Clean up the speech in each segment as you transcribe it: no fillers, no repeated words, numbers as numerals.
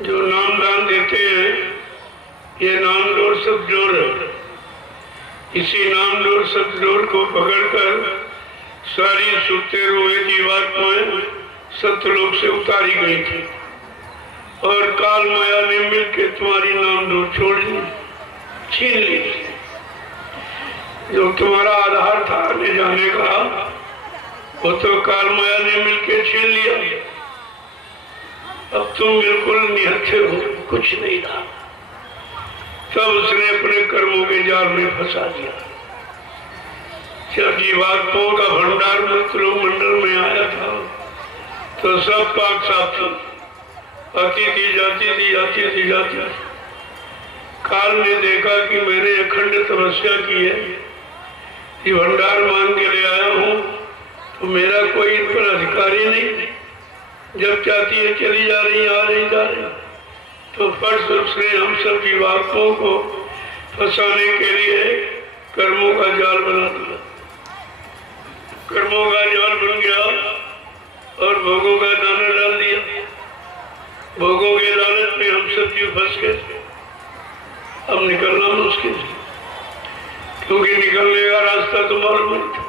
जो नामदान देते हैं ये नामडोर सतडोर है। इसी नामडोर सतडोर को पकड़कर सारी सुते हुए जीवात्माएं सतलोक से उतारी गई थी और काल माया ने मिलकर तुम्हारी नामडोर छोड़ ली, छीन ली। जो तुम्हारा आधार था ले जाने का वो तो काल माया ने मिलकर छीन लिया। अब तुम बिल्कुल निहत्थे हो, कुछ नहीं रहा। तब उसने अपने कर्मों के जाल में फंसा दिया। जब जीवात्माओं का भंडार मृत्यु मंडल में आया था तो सब पाक साफ थी, आती थी जाती थी, आती थी जाती थी। काल ने देखा कि मैंने अखंड तपस्या की है, ये भंडार मांग के ले आया हूँ, तो मेरा कोई इन पर अधिकारी नहीं। जब चाहती है चली जा रही, आ रही, जा रही। तो फर्स्ट उसने हम सब जीवात्माओं को फंसाने के लिए कर्मों का जाल बना दिया। कर्मों का जाल बन गया और भोगों का दाना डाल दिया। भोगों के लालच में हम सब जीव फंस गए। अब निकलना मुश्किल है, क्योंकि निकलने का रास्ता तो मालूम नहीं था।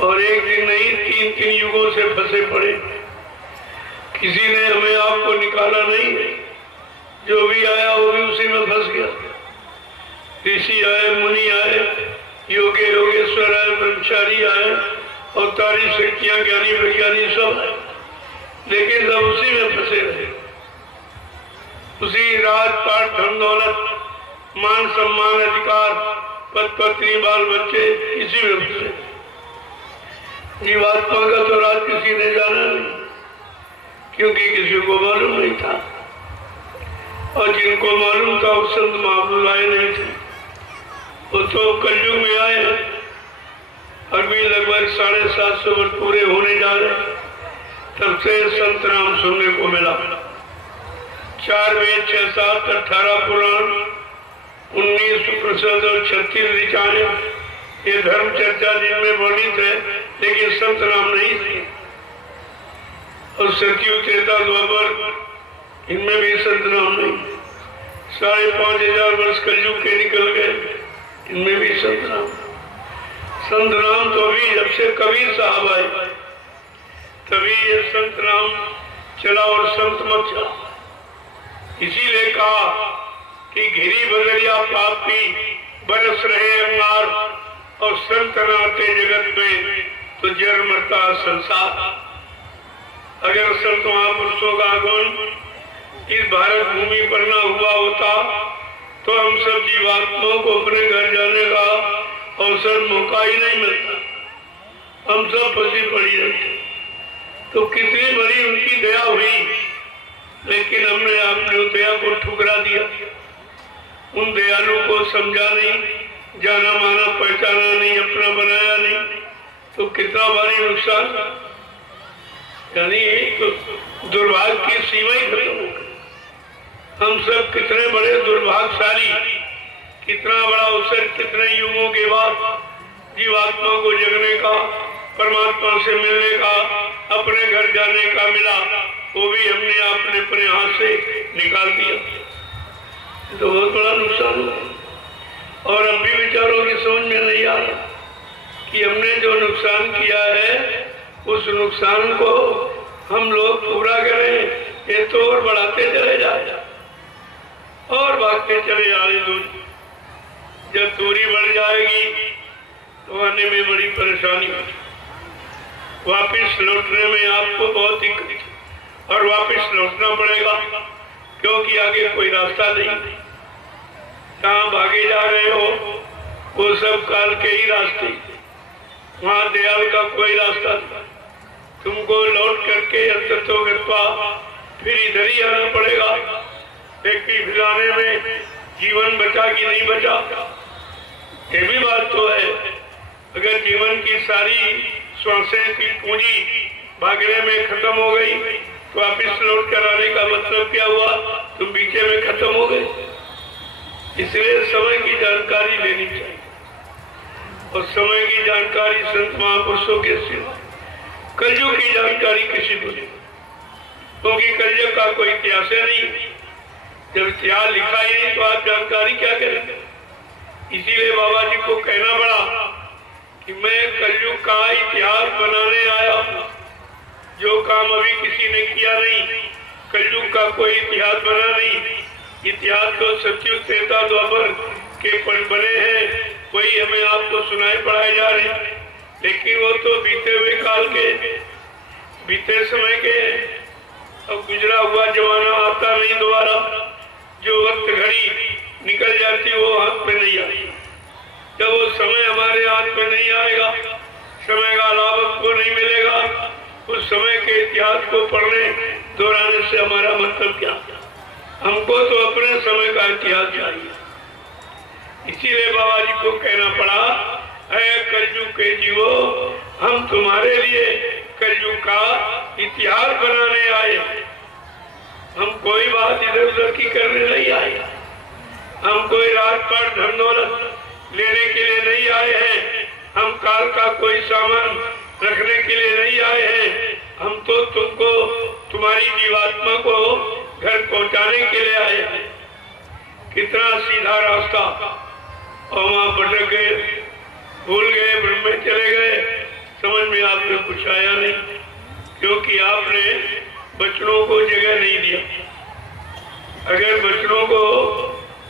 और एक दिन नहीं, 3-3 युगों से फंसे पड़े। किसी ने हमें आपको निकाला नहीं, जो भी आया वो भी उसी में फंस गया। ऋषि आए, मुनि आए, योगे योगेश्वर आए, ब्रह्मचारी आए, अवतारी शक्तियां, ज्ञानी विज्ञानी सब आए, लेकिन सब उसी में फंसे रहे। उसी राज पाट धन दौलत मान सम्मान अधिकार पद पत्नी बाल बच्चे इसी में फंसे। जीवात्मा का तो राज किसी ने जाना नहीं, क्योंकि किसी को मालूम नहीं था। और जिनको मालूम था वो संत महापुरुष आए नहीं थे, वो तो कलयुग में आए। अभी लगभग 750 वर्ष पूरे होने जा रहे, तब से संत नाम सुनने को मिला। 4 वेद, 6 शास्त्र, 18 पुराण, 19 उपनिषद और 36 ऋचाएं, ये धर्म चर्चा जिनमें वर्णित है, लेकिन संत नाम नहीं थे। और सतयुग, त्रेता, द्वापर इनमें भी संत नाम नहीं। 5,500 वर्ष कलयुग के निकल गए, इनमें भी संत नाम। संत नाम तो अभी जब से कबीर साहब आए तभी ये संत नाम चला और संत मत चला। इसीलिए कहा कि घिरी बदरिया पापी बरस रहे अंगार, और संत नाते जगत में तो जर मरता संसार। अगर संत महापुरुषों का आगमन इस भारत भूमि पर न हुआ होता तो हम सब जीवात्माओं को अपने घर जाने का अवसर मौका ही नहीं मिलता। हम सब फंसी पड़ी रहते। तो कितनी बड़ी उनकी दया हुई, लेकिन हमने अपने दया को ठुकरा दिया। उन दयालु को समझा नहीं, जाना माना पहचाना नहीं, अपना बनाया नहीं, तो कितना भारी नुकसान। यानी तो दुर्भाग्य की सीमा ही खत्म हो गई। हम सब कितने बड़े दुर्भाग्यशाली, कितना बड़ा अवसर कितने युगों के बाद जीवात्मा को जगने का, परमात्मा से मिलने का, अपने घर जाने का मिला, वो भी हमने अपने हाथ से निकाल दिया। तो बहुत बड़ा नुकसान हुआ। और अब भी विचारों की समझ में नहीं आ रहा कि हमने जो नुकसान किया है उस नुकसान को हम लोग पूरा करें, ये तो और बढ़ाते चले जाए और भागते चले जाए दूरी। जब दूरी बढ़ जाएगी तो आने में बड़ी परेशानी होगी। वापस लौटने में आपको बहुत दिक्कत, और वापस लौटना पड़ेगा, क्योंकि आगे कोई रास्ता नहीं। कहाँ भागे जा रहे हो वो सब काल के ही रास्ते, वहाँ दयाल का कोई रास्ता नहीं। तुमको लौट करके अंततोगत्वा फिर इधर ही आना पड़ेगा। व्यक्ति फिराने में जीवन बचा कि नहीं बचा, ये भी बात तो है। अगर जीवन की सारी श्वासें की पूंजी भागने में खत्म हो गई तो वापिस लौट कर आने का मतलब क्या हुआ? तुम बीचे में खत्म हो गए। इसलिए समय की जानकारी लेनी चाहिए, और समय की जानकारी संत महापुरुषों के सिवा कलयुग की जानकारी किसी को नहीं। क्योंकि कलयुग का कोई इतिहास है नहीं। जब इतिहास लिखा ही नहीं तो आप जानकारी क्या करेंगे। इसीलिए बाबा जी को कहना पड़ा कि मैं कलयुग का इतिहास बनाने आया हूँ। जो काम अभी किसी ने किया नहीं, कलयुग का कोई इतिहास बना नहीं। इतिहास तो सतयुग त्रेता द्वापर के पन बने हैं, वही हमें आपको सुनाए पढ़ाए जा रहे हैं। लेकिन वो तो बीते हुए काल के, बीते समय के, अब गुजरा हुआ जमाना आता नहीं दोबारा। जो वक्त घड़ी निकल जाती वो हाथ में नहीं आती। जब वो समय हमारे हाथ में नहीं आएगा, समय का लाभ हमको नहीं मिलेगा, उस समय के इतिहास को पढ़ने दोहराने से हमारा मतलब क्या। हमको तो अपने समय का इतिहास चाहिए। इसीलिए बाबा जी को कहना पड़ा, है कलयुग के जीवो, हम तुम्हारे लिए कलयुग का इतिहास बनाने आए। हम कोई बात इधर उधर की करने नहीं आए। हम कोई राजपाट धन दौलत लेने के लिए नहीं आए हैं। हम काल का कोई सामान रखने के लिए नहीं आए हैं। हम तो तुमको, तुम्हारी जीवात्मा को घर पहुंचाने के लिए आए हैं। कितना सीधा रास्ता, और वहां भटक गए, भूल गए, ब्रह्म में चले गए। समझ में आपने कुछ आया नहीं, क्योंकि आपने बचनों को जगह नहीं दिया। अगर बचनों को,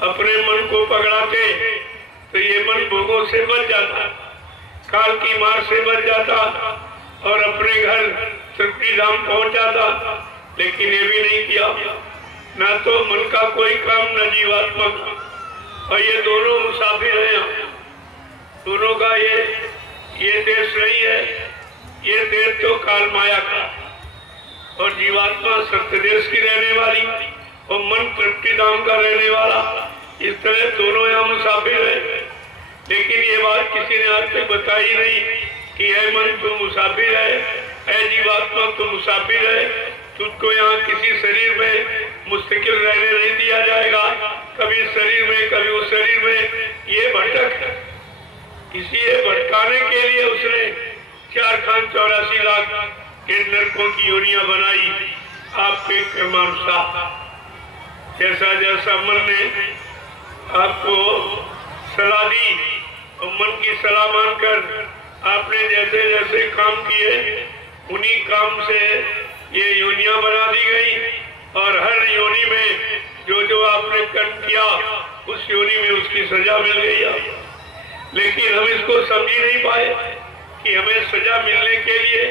अपने मन को पकड़ाते तो ये मन भोगों से बच जाता, काल की मार से बच जाता और अपने घर तृप्ति धाम पहुंच जाता। लेकिन ये भी नहीं किया। ना तो मन का कोई काम, न जीवात्मा का। और ये दोनों मुसाफिर हैं। दोनों का ये देश नहीं है। ये देश तो काल माया का, और जीवात्मा सत्य देश की रहने वाली, और मन तृप्ति धाम का रहने वाला। इस तरह दोनों यहाँ मुसाफिर है। लेकिन ये बात किसी ने आज तक बताई नहीं कि है मन तुम मुसाफिर है, है जीवात्मा तुम मुसाफिर है। तुझको यहाँ किसी शरीर में मुस्तकिल रहने नहीं दिया जाएगा। कभी शरीर में, कभी उस शरीर में। ये भटक, इसीलिए भटकाने के लिए उसने 4,84 लाख के नरकों की योनियां बनाई आपके कर्मानुसार। जैसा जैसा मन ने आपको सलाह दी और मन की सलाह मानकर आपने जैसे जैसे काम किए, उन्हीं काम से ये योनियां बना दी गई। और हर योनि में जो जो आपने कर्म किया, उस योनि में उसकी सजा मिल गई। लेकिन हम इसको समझ नहीं पाए कि हमें सजा मिलने के लिए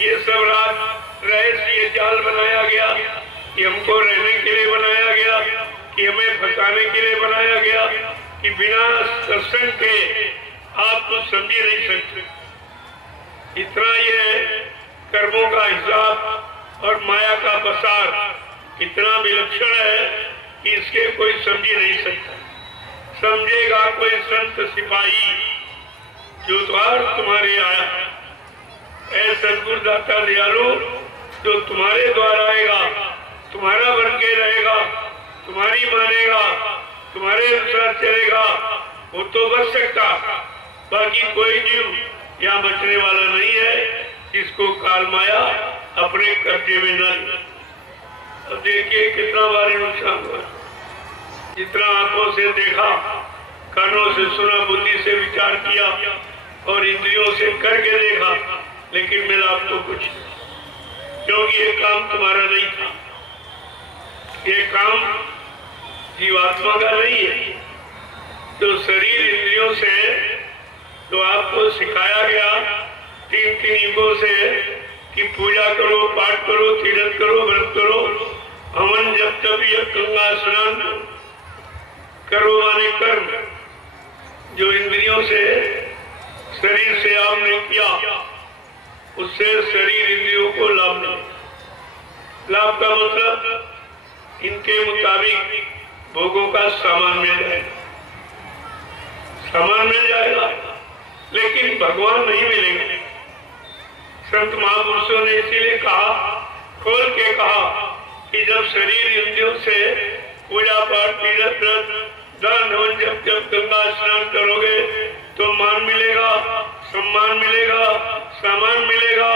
ये सब रात रहस्य, ये जाल बनाया गया, कि हमको रहने के लिए बनाया गया, कि हमें फंसाने के लिए बनाया गया, कि बिना सत्संग के आप कुछ समझ नहीं सकते। इतना ये कर्मों का हिसाब और माया का बसार इतना विलक्षण है कि इसके कोई समझ नहीं सकता। समझेगा कोई संत सिपाही जो द्वार तुम्हारे आया। ऐ सदगुरु दाता दयालु, जो तुम्हारे द्वार आएगा, तुम्हारा बन के रहेगा, तुम्हारी मानेगा, तुम्हारे अनुसार चलेगा, वो तो बच सकता। बाकी कोई जीव यहाँ बचने वाला नहीं है जिसको काल माया अपने कब्जे में न ले। अब देखिए कितना बारी नुकसान हुआ। जितना आंखों से देखा, कानों से सुना, बुद्धि से विचार किया और इंद्रियों से करके देखा, लेकिन मिला आपको कुछ, क्योंकि ये काम तुम्हारा नहीं था। ये काम जीवात्मा का नहीं है। जो शरीर इंद्रियों से तो आपको सिखाया गया 3 युगों से कि पूजा करो, पाठ करो, तीर्थ करो, व्रत करो, हवन जब तब यह गंगा स्नान करो, माने कर्म। जो इंद्रियों से, शरीर से आपने किया, उससे शरीर इंद्रियों को लाभ नहीं। लाभ का मतलब इनके मुताबिक भोगों का सामान मिल जाएगा, सामान मिल जाएगा, लेकिन भगवान नहीं मिलेंगे। संत महापुरुषों ने इसीलिए कहा, खोल के कहा कि जब शरीर इंद्रियों से पूजा पाठ, तीर्थ व्रत, दान हवन जब गंगा स्नान करोगे तो मान मिलेगा, सम्मान मिलेगा, सामान मिलेगा,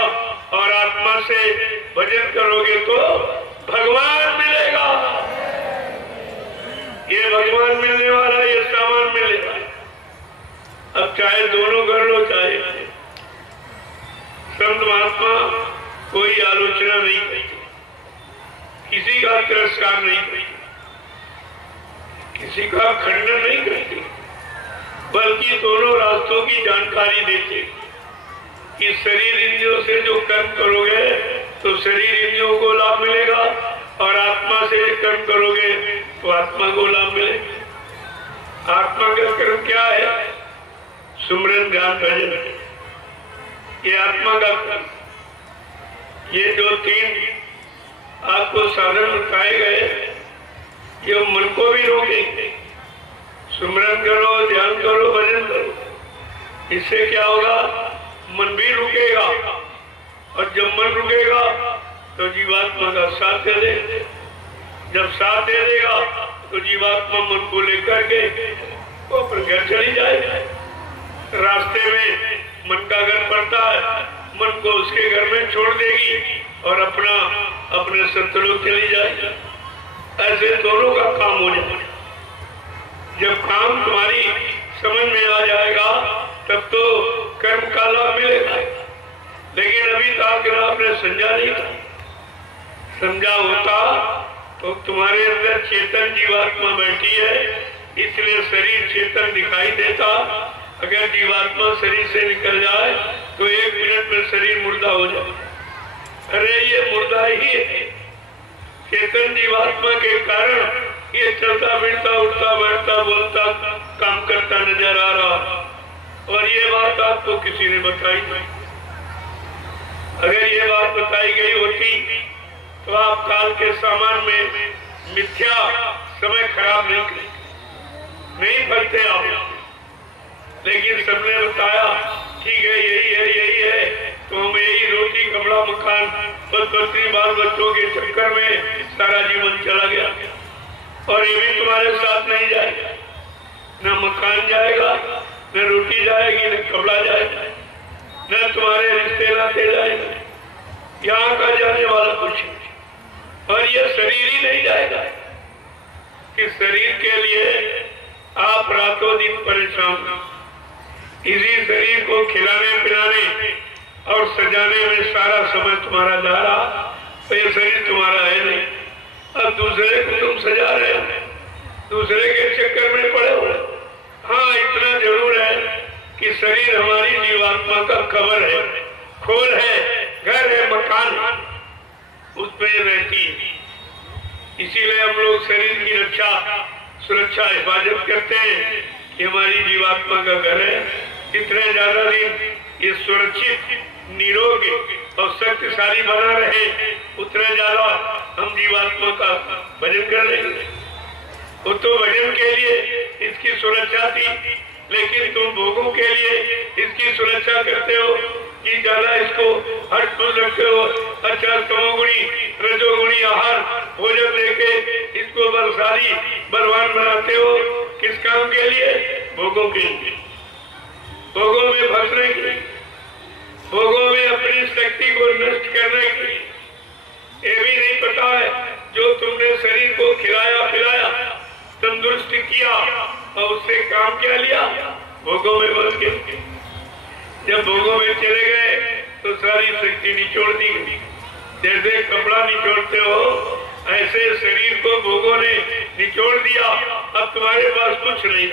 और आत्मा से भजन करोगे तो भगवान मिलेगा। ये भगवान मिलने वाला, ये सामान मिलेगा। अब चाहे दोनों कर लो, चाहे संत महात्मा कोई आलोचना नहीं करते, किसी का तिरस्कार नहीं करते, किसी का खंडन नहीं करते, बल्कि दोनों रास्तों की जानकारी देते कि शरीर इंद्रियों से जो कर्म करोगे तो शरीर इंद्रियों को लाभ मिलेगा, और आत्मा से कर्म करोगे तो आत्मा को लाभ मिलेगा। आत्मा का कर्म क्या है? सुमरन ध्यान भजन, ये आत्मा का कर्म। ये जो तीन आपको साधन बताए गए, ये मन को भी रोकेंगे। सुमरन करो, ध्यान करो, भजन करो। इससे क्या होगा? मन भी रुकेगा, और जब मन रुकेगा तो जीवात्मा का साथ दे दे। जब साथ दे देगा तो जीवात्मा मन को लेकर के वो अपने घर चली जाएगा। रास्ते में मन का घर पड़ता है, मन को उसके घर में छोड़ देगी और अपने सतलोक चली जाएगी। ऐसे दोनों का काम हो जाएगा। जब काम तुम्हारी समझ में आ जाएगा तब तो कर्म का लाभ मिलेगा। लेकिन अभी तक आपने समझा नहीं था। समझा होता तो तुम्हारे अंदर चेतन जीवात्मा बैठी है, इसलिए शरीर चेतन दिखाई देता। अगर जीवात्मा शरीर से निकल जाए तो 1 मिनट में शरीर मुर्दा हो जाए। अरे ये मुर्दा ही है। चेतन जीवात्मा के कारण ये चलता फिरता, उठता बैठता, बोलता, काम करता नजर आ रहा। और ये बात आपको किसी ने बताई नहीं। अगर ये बात बताई गई होती तो आप काल के सामान में मिथ्या समय खराब नहीं फलते आप। लेकिन सबने बताया ठीक है, यही है, तो हम यही रोटी, कपड़ा, मकान, पत्नी, बाल बच्चों के चक्कर में सारा जीवन चला गया। और ये भी तुम्हारे साथ नहीं जाएगा। न मकान जाएगा, न रोटी जाएगी, न कपड़ा जाएगा, न तुम्हारे रिश्ते नाते जाएगा। यहाँ का जाने वाला कुछ नहीं। और ये शरीर ही नहीं जाएगा कि शरीर के लिए आप रातों दिन परेशान। इसी शरीर को खिलाने पिलाने और सजाने में सारा समय तुम्हारा जा रहा, तो ये शरीर तुम्हारा है नहीं। अब दूसरे को तुम सजा रहे हो, दूसरे के चक्कर में पड़े हो। हाँ, इतना जरूर है कि शरीर हमारी जीवात्मा का कवर है, खोल है, घर है, मकान है, उसमें रहती है। इसीलिए हम लोग शरीर की रक्षा, सुरक्षा, हिफाजत करते हैं कि हमारी जीवात्मा का घर है। जितने ज्यादा दिन ये सुरक्षित, निरोगी और शक्तिशाली बना रहे, उतने ज्यादा हम जीवात्मा का भजन कर लेंगे। वो तो भजन के लिए इसकी सुरक्षा थी, लेकिन तुम भोगों के लिए इसकी सुरक्षा करते हो कि ज्यादा इसको हर फूल रखते हो। अच्छा, तमोगुणी रजोगुणी आहार भोजन लेके इसको बलशाली बलवान बनाते हो। किस काम के लिए? भोगों के लिए, भोगों में फंसने के लिए, भोगों में अपनी शक्ति को नष्ट करने के लिए। ये भी नहीं पता है जो तुमने शरीर को खिलाया पिलाया, तंदुरुस्त किया, और उससे काम क्या लिया? भोगों में बंद के। जब भोगों में चले गए तो सारी शक्ति निचोड़ दी गई। जैसे कपड़ा निचोड़ते हो, ऐसे शरीर को भोगों ने निचोड़ दिया। अब तुम्हारे पास कुछ नहीं,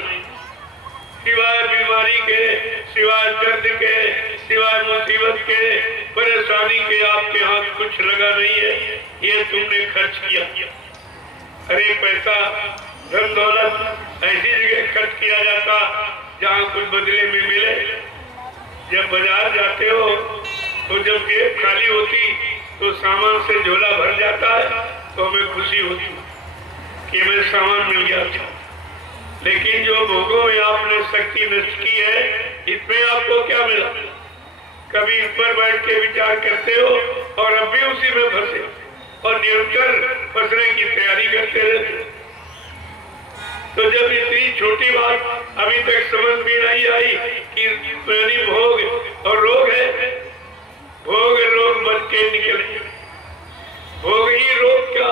सिवाय बीमारी के, सिवाय दर्द के, सिवाय मुसीबत के, परेशानी के आपके हाथ कुछ लगा नहीं है। ये तुमने खर्च किया। अरे पैसा, धन दौलत ऐसी जगह खर्च किया जाता जहाँ कुछ बदले में मिले। जब बाजार जाते हो तो जब जेब खाली होती तो सामान से झोला भर जाता है, तो हमें खुशी होती कि हमें सामान मिल गया। अच्छा, लेकिन जो भोगों में आपने शक्ति नष्ट की है, इसमें आपको क्या मिला? कभी इस पर बैठ के विचार करते हो और अब भी उसी में फंसे और निरंतर फंसने की तैयारी करते रहते। तो जब इतनी छोटी बात अभी तक समझ भी नहीं आई कि भोग और रोग है, भोग रोग बन के निकले, भोग ही रोग क्या?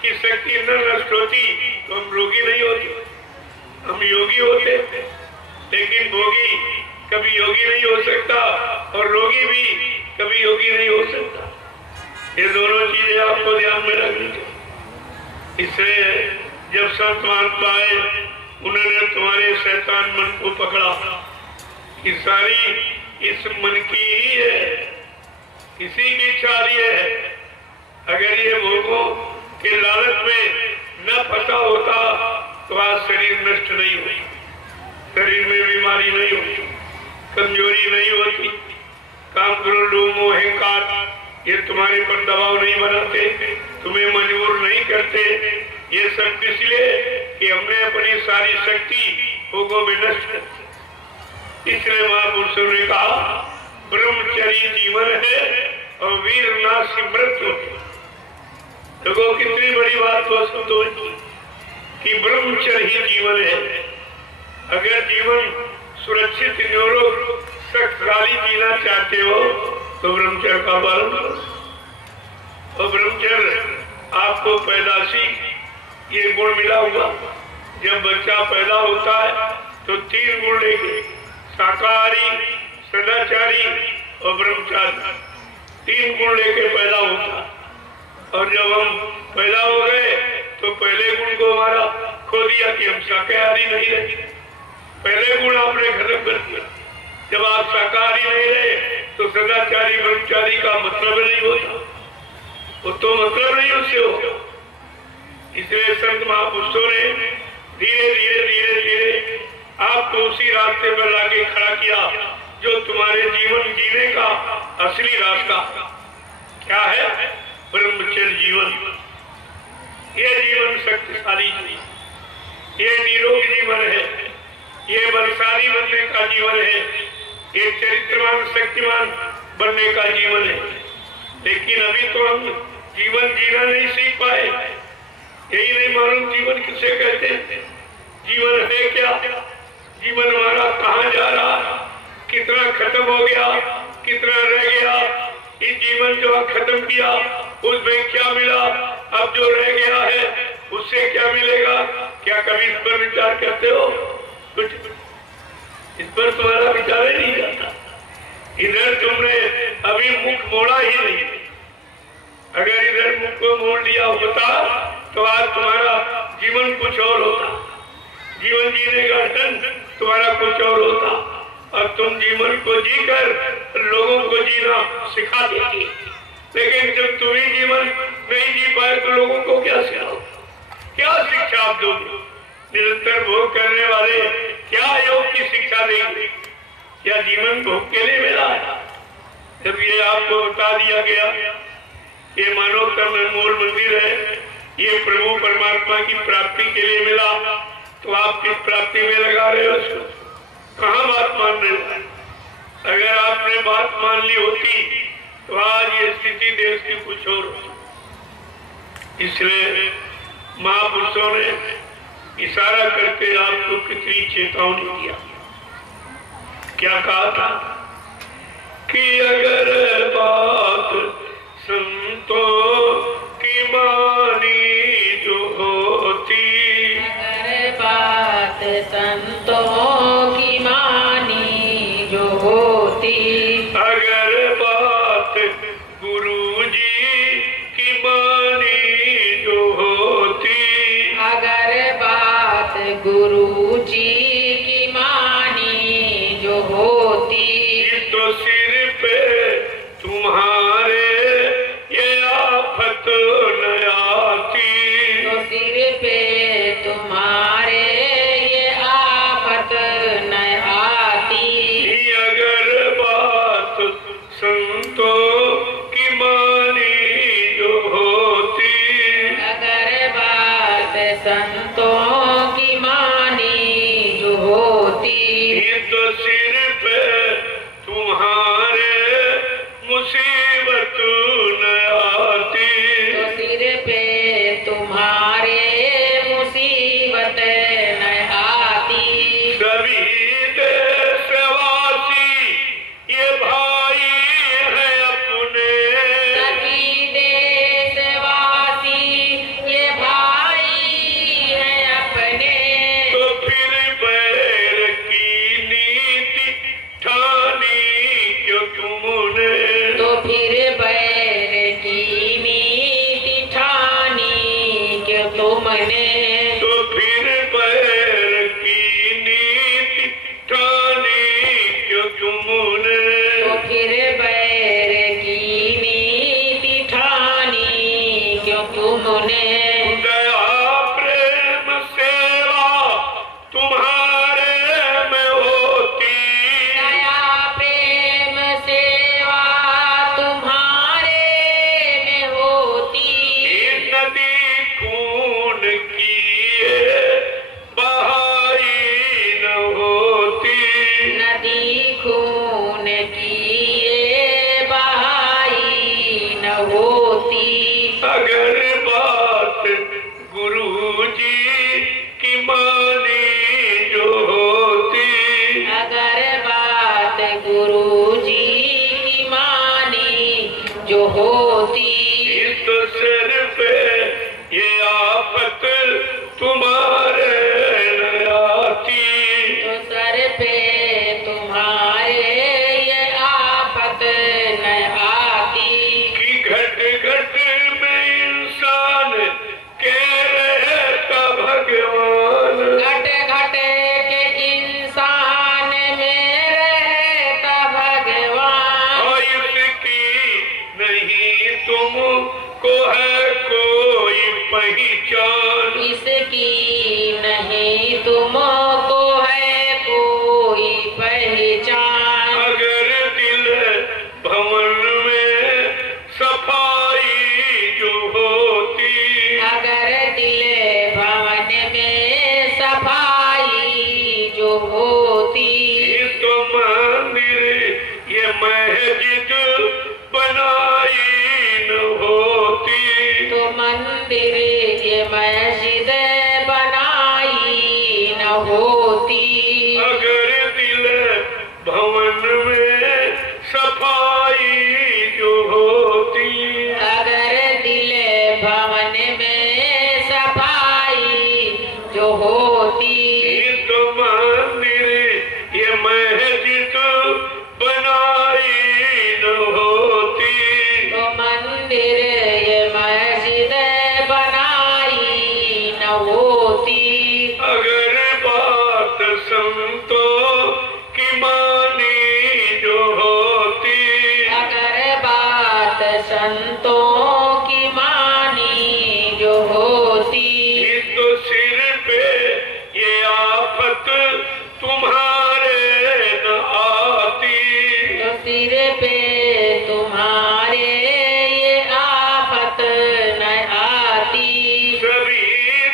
की शक्ति न नष्ट होती तो हम रोगी नहीं होते, हम योगी होते। लेकिन भोगी कभी योगी नहीं हो सकता और रोगी भी कभी योगी नहीं हो सकता। ये दोनों चीजें आपको ध्यान में रखनी चाहिए। इसलिए जब संत महात्मा आए उन्होंने तुम्हारे शैतान मन को पकड़ा कि सारी इस मन की ही है, इसी की चाल ये है। अगर ये भोगों के लालच में न फंसा होता तो आज शरीर नष्ट नहीं हुई, शरीर में बीमारी नहीं होती, कमजोरी नहीं होती, काम क्रोध लोभ मोह अहंकार ये तुम्हारे पर दबाव नहीं बनाते, तुम्हें मजबूर नहीं करते। ये सब इसलिए कि हमने अपनी सारी शक्ति भोगों में नष्ट कर दी। इसलिए महापुरुषों ने कहा ब्रह्मचर्य जीवन है और वीर नाश मृत्यु है। देखो कितनी बड़ी बात हो संतोष कि ब्रह्मचर्य ही जीवन है। अगर जीवन सुरक्षित निरोग शक्तिशाली जीना चाहते हो तो ब्रह्मचर्य का पालन करो। और ब्रह्मचर्य आपको पैदाशी ये गुण मिला हुआ। जब बच्चा पैदा होता है तो 3 गुण लेके शाकाहारी, सदाचारी और ब्रह्मचारी 3 गुण लेके पैदा होता। और जब हम पैदा हो गए तो पहले गुण को हमारा खो दिया कि हम शाकाहारी नहीं रहे। पहले गुण आपने खत्म कर दिया। जब आप शाकाहारी नहीं रहे तो सदाचारी ब्रह्मचारी का मतलब नहीं होता, वो तो मतलब नहीं उससे हो। इसलिए संत महापुरुषों ने धीरे धीरे धीरे धीरे आपको उसी रास्ते पर लाके खड़ा किया जो तुम्हारे जीवन जीने का असली रास्ता क्या है, ब्रह्मचर्य जीवन। ये जीवन शक्तिशाली जीवन, ये निरोग जीवन है, ये बलशाली बनने का जीवन है, ये चरित्रवान शक्तिमान बनने का जीवन है। लेकिन अभी तो हम जीवन जीना नहीं सीख पाए। यही नहीं मालूम जीवन किसे कहते हैं, जीवन है क्या, जीवन हमारा कहाँ जा रहा है, कितना खत्म हो गया, कितना रह गया। इस जीवन जो खत्म किया उसमें क्या मिला, अब जो रह गया है उससे क्या मिलेगा। क्या कभी इस पर विचार करते हो? कुछ इस पर तुम्हारा विचार ही नहीं जाता। इधर तुमने अभी मुख मोड़ा ही नहीं। अगर इधर मुख को मोड़ लिया होता तो आज तुम्हारा जीवन कुछ और होता, जीवन जीने का ढंग तुम्हारा कुछ और होता और तुम जीवन को जीकर लोगों को जीना सिखा देती। लेकिन जब तुम ही जीवन नहीं जी पाए तो लोगों को क्या सिखाओ, क्या शिक्षा आप दोगे? निरंतर भोग करने वाले क्या योग की शिक्षा देंगे? क्या जीवन भोग के लिए मिला है? जब ये आपको बता दिया गया ये मानव का अनमोल मंदिर है, ये प्रभु परमात्मा की प्राप्ति के लिए मिला, तो आप किस प्राप्ति में लगा रहे हो उसको? कहाँ बात मान रहे हो? अगर आपने बात मान ली होती तो आज ये स्थिति देश की कुछ और होती। इसलिए महापुरुषों ने इशारा करके आपको कितनी चेतावनी दिया। क्या कहा था कि अगर बात संतों की मानी जो होती, अगर बात संतों की मानी जो होती, अगर बात गुरुजी की मानी जो होती, अगर बात गुरुजी की मानी जो होती, तो सिर पे तुम्हारे ये आफत न आती, तो सिर पे तुम्हारे ये आफत न आती। अगर बात संतों की मानी जो होती, अगर बात संतों की मानी जो होती, तो सिर पे तुम्हारे मुसीबत गुरु जी की मानी जो होती। तो सिर पे ये आफत तुम्हारे न आती। तो सर पे तुम्हारे ये आफत न आती। कि घट घट में इंसान के रहता भगवान। घट घट के इंसान में रहता भगवान। और इसकी नहीं तुमको है कोई पहचान। इसकी नहीं तुमको है कोई पहचान। अगर दिल भवन में सफाई जो होती। अगर दिल भवन में सफाई जो होती। तो मंदिर ये मस्जिद बनाई न होती। तो मंदिर ये मस्जिद बनाई न होती। अगर दिल भवन में सफाई जो होती। अगर दिल भवन में सफाई जो होती। तो मंदिर ये मस्जिद बनाई न होती। तो मंदिर ये मस्जिद बनाई न होती। अगर बात संतों की मानी जो होती। अगर बात संतों की मानी जो होती। तो सिर पे ये आफत तुम्हारे न आती। तो सिर पे तुम्हारे ये आफत न आती। सभी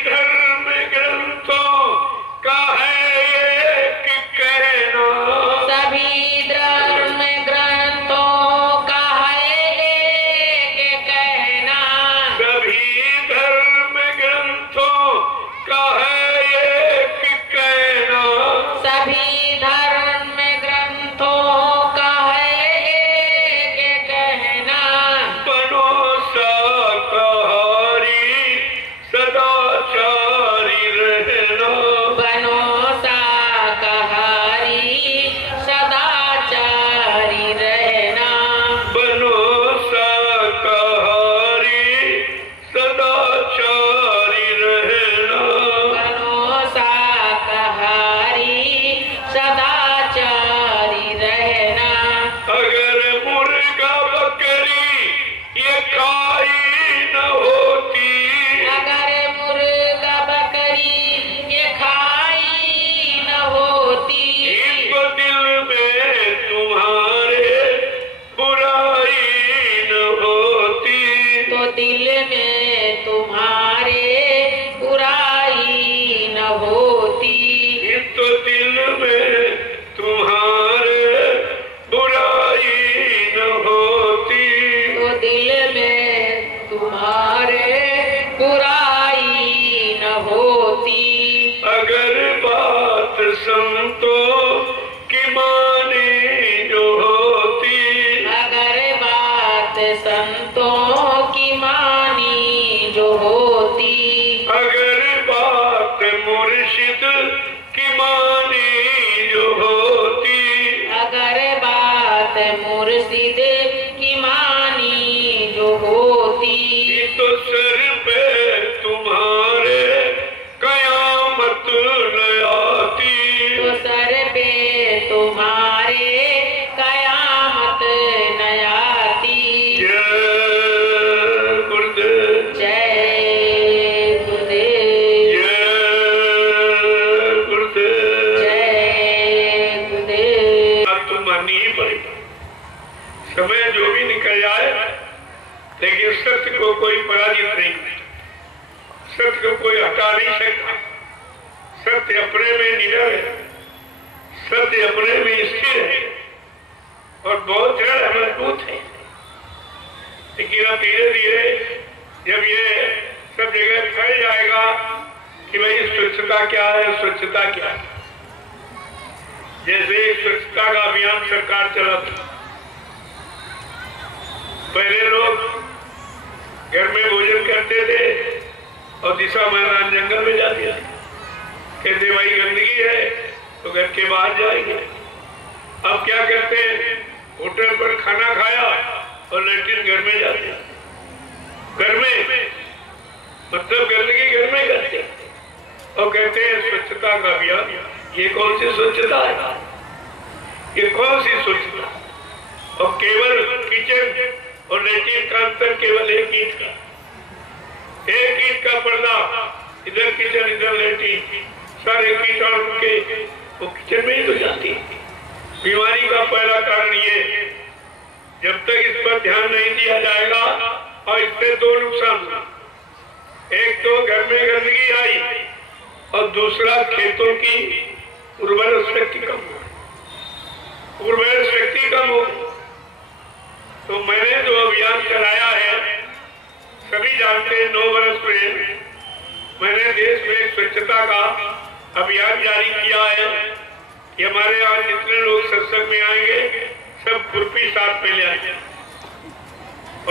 धर्म ग्रंथों का है एक कहना। सभी धर्म ग्रंथों का है एक कहना। सभी धर्म ग्रंथों का है एक कहना। सभी धर्म ग्रंथों का है एक कहना। बनो शाकाहारी सदाचारी रहना। बनो शाकाहारी सदाचारी रहना। बनो शाकाहारी सदाचारी रहना। बनो शाकाहारी सदाचारी रहना। अगर मुर्गा बकरी ये खाई न होती। अगर मुर्गा बकरी ये खाई न होती। तो दिल में तुम्हारे बुराई न होती। तो दिल में तुम्हारे बुराई न होती। तो दिल में तुम्हारे बुराई न होती। तो दिल में तुम्हारे बुराई न होती। अगर बात संतों की मानी जो होती। अगर बात संतों की मानी जो होती। अगर बात मुर्शिद की मानी जो होती। अगर बात मुर्शिद की मानी जो होती। तो सर पे तुम्हारे कयामत न आती। तो सर पे तुम्हारे कयामत न आती। जय गुरुदेव। जय गुरुदेव। जय गुरुदेव। जय गुरुदेव। अब तो माननी ही पड़ेगा। समय जो भी निकल जाए लेकिन सत्य को कोई पराजित नहीं करता। सत्य को कोई हटा नहीं सकता। सत्य अपने में निडर है। सत्य अपने में स्थिर है और बहुत दृढ़ है, मजबूत है। लेकिन अब धीरे धीरे जब ये सब जगह फैल जाएगा कि भाई स्वच्छता क्या है, स्वच्छता क्या है, जैसे स्वच्छता का अभियान सरकार चला था, पहले लोग घर में भोजन करते थे और दिशा मैदान जंगल में जा दिया, कहते भाई गंदगी है तो घर के बाहर जाएंगे। अब क्या करते हैं, होटल पर खाना खाया और लैट्रिन घर में जाते, घर में मतलब गंदगी घर में करते और कहते हैं स्वच्छता का अभियान। ये कौन सी स्वच्छता है, ये कौन सी स्वच्छता? और केवल किचन और लैट्रिन का अंतर केवल एक ईंट का पर्दा, इधर किचन इधर लैट्रिन, सारे कीटाणु के वो किचन में ही तो जाती है। बीमारी का पहला कारण ये, जब तक इस पर ध्यान नहीं दिया जाएगा, और इससे दो नुकसान, एक तो घर में गंदगी आई और दूसरा खेतों की उर्वर शक्ति कम हो, उर्वर शक्ति कम हो। तो मैंने जो अभियान चलाया है, सभी जानते हैं 9 वर्ष में मैंने देश में स्वच्छता का अभियान जारी किया है कि हमारे यहाँ जितने लोग सत्संग में आएंगे सब खुरपी साथ में ले आएंगे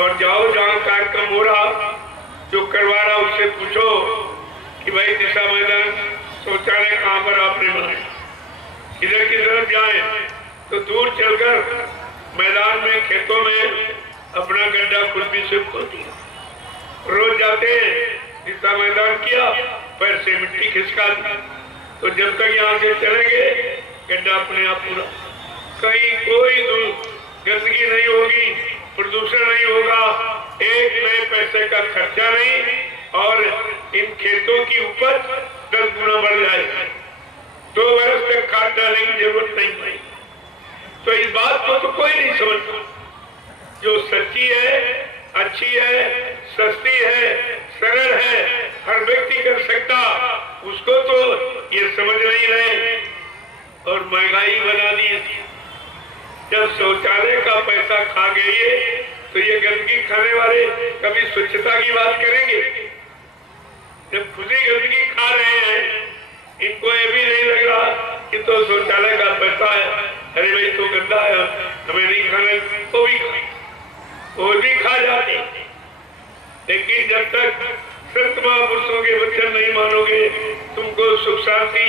और जाओ जहाँ कार्यक्रम हो रहा, जो करवा रहा उससे पूछो कि भाई दिशा मैदान शौचालय कहाँ पर आपने बनाया, इधर की तरफ जाए तो दूर चलकर मैदान में खेतों में अपना गड्ढा खुरपी से खोद दिया। रोज जाते हैं, दिशा मैदान किया, पैर से मिट्टी खिसका दी, तो जब तक यहाँ से चलेंगे गड्ढा अपने आप पूरा, कहीं कोई गंदगी नहीं होगी, प्रदूषण नहीं होगा, एक नए पैसे का खर्चा नहीं, और इन खेतों की उपज 10 गुना बढ़ जाएगी। 2 वर्ष तक खाद डालने की जरूरत नहीं पड़ेगी। तो इस बात को तो कोई नहीं समझता, जो सच्ची है, अच्छी है, सस्ती है, सरल है, हर व्यक्ति कर सकता, उसको तो ये समझ नहीं रहे और महंगाई बना दी। जब शौचालय का पैसा खा गए तो ये गंदगी खाने वाले कभी स्वच्छता की बात करेंगे? जब खुद ही गंदगी खा रहे हैं, इनको ये भी नहीं लग रहा कि तो शौचालय का पैसा है, अरे भाई तो गंदा है, हमें नहीं खाना, वो भी खा जाते। लेकिन जब तक संत महापुरुषों के वचन नहीं मानोगे, तुमको सुख शांति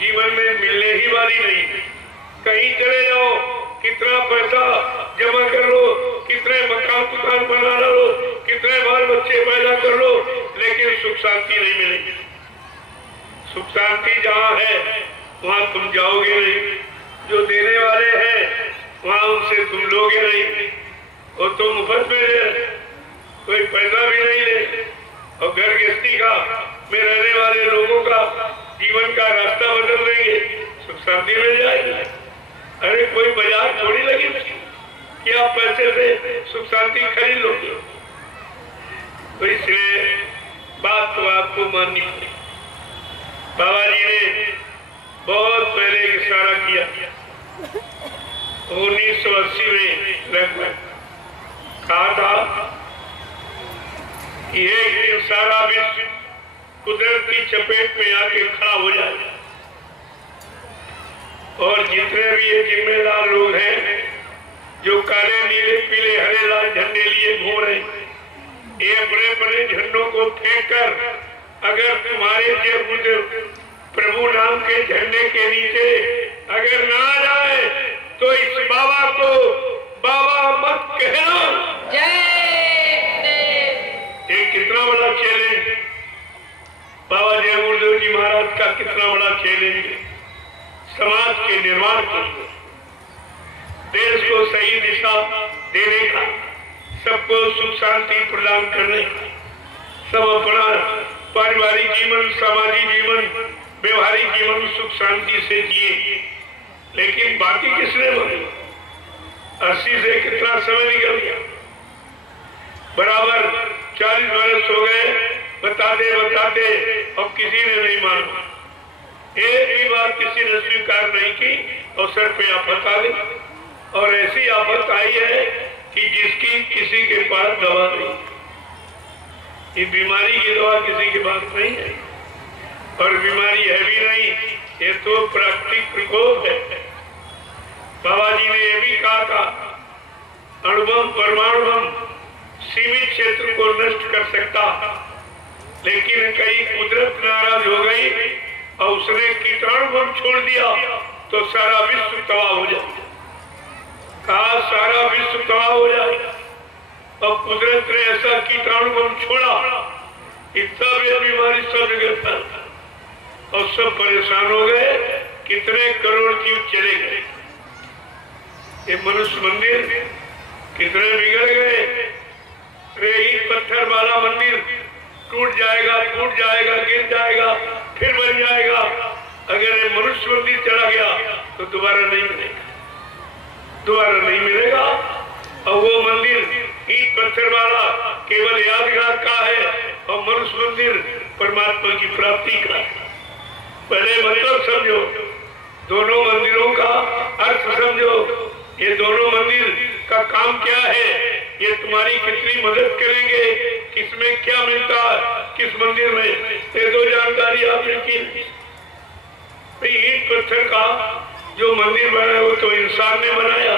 जीवन में मिलने ही वाली नहीं। कहीं चले जाओ, कितना पैसा जमा कर लो, कितने मकान दुकान बना लो, कितने बाल बच्चे पैदा कर लो, लेकिन सुख शांति नहीं मिलेगी। सुख शांति जहाँ है वहाँ तुम जाओगे नहीं, जो देने वाले हैं वहाँ उनसे तुम लोगे नहीं, और तुम मुफ्त में कोई पैसा भी नहीं ले, और घर गृहस्थी का में रहने वाले लोगों का जीवन का रास्ता बदल देंगे, सुख शांति मिल जाएगी। अरे कोई बाजार थोड़ी लगी कि आप पैसे से सुख शांति खरीद लोगे। तो इसलिए बात तो आपको माननी पड़ेगी। बाबा जी ने बहुत पहले इशारा किया, 1980 में लगभग कहा था कि एक दिन सारा विश्व कुदरत की चपेट में आके खड़ा हो जाए, और जितने भी ये जिम्मेदार लोग हैं जो काले नीले पीले हरे लाल झंडे लिए घूम रहे हैं, ये अपने अपने झंडों को फेंक कर अगर तुम्हारे देव प्रभु नाम के झंडे के नीचे अगर ना जाए तो इस बाबा को बाबा मत कहना। ये कितना बड़ा चैलेंज बाबा जय गुरुदेव जी महाराज का, कितना बड़ा चैलेंज समाज के निर्माण के लिए, देश को सही दिशा देने का, सबको सुख शांति प्रदान करने का, सब अपना पारिवारिक जीवन, सामाजिक जीवन, व्यवहारिक जीवन सुख शांति से जिए। लेकिन बाकी किसने बोली? 80 से कितना समय निकल गया, बराबर 40 वर्ष हो गए बताते बताते, अब किसी ने नहीं माना, एक भी बात किसी ने स्वीकार नहीं की, और सर पे आफत आ गई। और ऐसी आफत आई है कि जिसकी किसी के पास दवा नहीं, ये बीमारी की दवा किसी के पास नहीं है, और बीमारी है भी नहीं, ये तो प्राकृतिक प्रकोप है। बाबा जी ने यह भी कहा था, अणुबम परमाणु बम सीमित क्षेत्र को नष्ट कर सकता, लेकिन कई कुदरत नाराज हो गई और उसने कीटाणु बम छोड़ दिया तो सारा विश्व तबाह हो जाए। कहा सारा विश्व तबाह हो जाए। अब कुदरत ने ऐसा कीटाणु बम छोड़ा, इतना भी बीमारी सब जगह फैल और सब परेशान हो गए। कितने करोड़ जीव चले गए। ये मनुष्य मंदिर कितने बिगड़ गए। रे ईंट पत्थर वाला मंदिर टूट जाएगा, फूट जाएगा, गिर जाएगा, फिर बन जाएगा। अगर ये मनुष्य मंदिर चला गया तो दोबारा नहीं मिलेगा, दोबारा नहीं मिलेगा। और वो मंदिर ईंट पत्थर वाला केवल यादगार का है और मनुष्य मंदिर परमात्मा की प्राप्ति का है। पहले मतलब समझो, दोनों मंदिरों का अर्थ समझो। ये दोनों मंदिर का काम क्या है, ये तुम्हारी कितनी मदद करेंगे, किसमें क्या मिलता है, किस मंदिर में, ये दो जानकारी आपने की। ईंट पत्थर का जो मंदिर बना है वो तो इंसान ने बनाया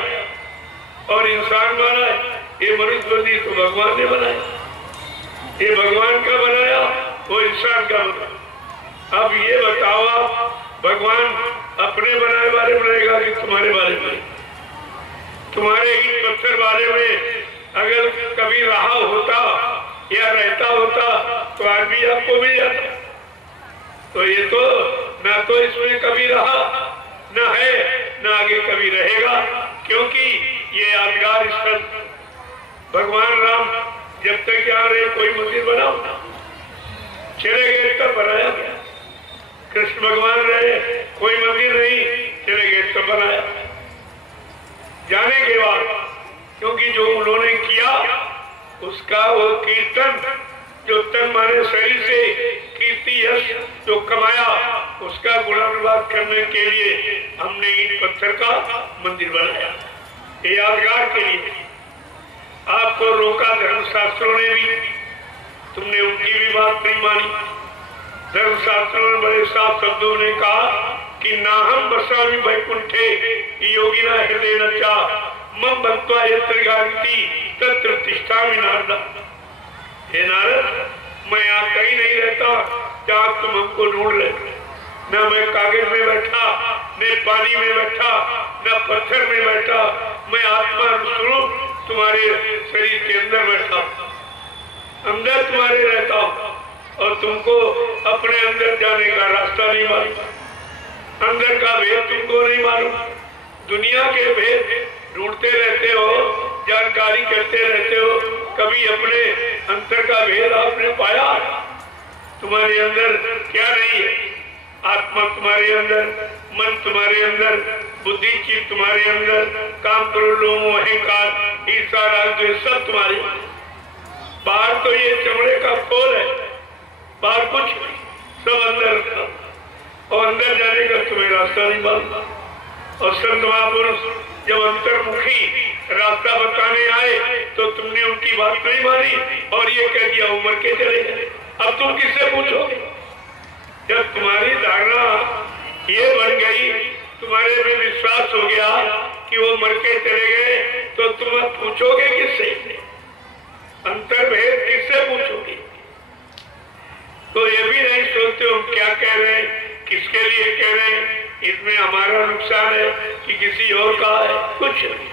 और इंसान बनाया। ये मनुष्य मंदिर तो भगवान ने बनाया। ये भगवान का बनाया, वो इंसान का बनाया। अब ये बताओ, भगवान अपने बनाए वाले बनाएगा कि तुम्हारे वाले में? तुम्हारे ईंट पत्थर वाले में अगर कभी रहा होता या रहता होता तो आज भी आपको मिल जाता। तो ये तो ना तो इसमें कभी रहा, न है, न आगे कभी रहेगा, क्योंकि ये यादगार स्थल। भगवान राम जब तक यहाँ रहे कोई मंदिर बनाओ, चले गए तब बनाया गया। कृष्ण भगवान रहे कोई मंदिर नहीं, चले गए तब बनाया। जाने के बाद, क्योंकि जो उन्होंने किया उसका वो कीर्तन, जो तन माने शरीर से कीर्ति यश जो कमाया, उसका गुणानुवाद करने के लिए हमने ईंट पत्थर का मंदिर बनाया, ये यादगार के लिए। आपको रोका धर्मशास्त्रों ने भी, तुमने उनकी भी बात नहीं मानी। धर्मशास्त्रों ने बड़े साफ शब्दों ने कहा कि नाहम बसामि वैकुंठे योगिना हृदय नचा मम भक्त्वा यत्र गायन्ति तत्र तिष्ठामि नारद। हे नारद, मैं यहाँ कहीं नहीं रहता जहाँ तुम हमको ढूंढ रहे। न मैं कागज में बैठा, न पानी में बैठा, न पत्थर में बैठा, मैं आत्मा स्वरूप तुम्हारे शरीर के अंदर बैठा, अंदर तुम्हारे रहता हूँ और तुमको अपने अंदर जाने का रास्ता नहीं मालूम, अंदर का भेद तुमको नहीं मालूम। दुनिया के भेद ढूंढते रहते हो, जानकारी करते रहते हो, कभी अपने अंतर का भेद आपने पाया? तुम्हारे अंदर क्या नहीं है? आत्मा तुम्हारे अंदर, मन तुम्हारे अंदर, बुद्धि चित्त तुम्हारे अंदर, काम क्रोध लोभ अहंकार ईर्ष्या राग द्वेष सब तुम्हारे। बाहर तो ये चमड़े का खोल है, बाहर कुछ नहीं, सब अंदर रखा और अंदर जाने का तुम्हें रास्ता नहीं मालूम। और संत महापुरुष जब अंतर्मुखी रास्ता बताने आए तो तुमने उनकी बात नहीं मानी और ये कह दिया वो मर के चले गए। अब तुम किससे पूछोगे? जब तुम्हारी धारणा ये बन गई, तुम्हारे में विश्वास हो गया कि वो मर के चले गए, तो तुम अब पूछोगे किससे? अंतर्भेद किससे पूछोगे? तो ये भी नहीं सोचते हो क्या कह रहे हैं, किसके लिए कह रहे हैं, इसमें हमारा नुकसान है कि किसी और का है, कुछ नहीं।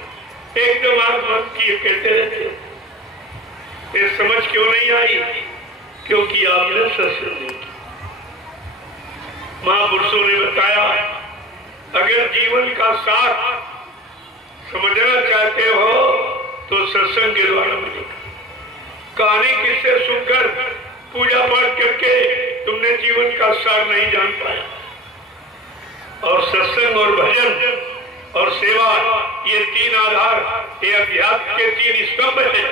एकदम आप मन की कहते रहते हो। ये समझ क्यों नहीं आई? क्योंकि आपने सत्संग नहीं किया। महापुरुषों ने बताया, अगर जीवन का सार समझना चाहते हो तो सत्संग के द्वारा मिलेगा। कहानी किससे सुनकर, पूजा पाठ करके तुमने जीवन का सार नहीं जान पाया। और सत्संग और भजन और सेवा, ये तीन आधार, ये अध्यात्म के तीन स्तंभ है।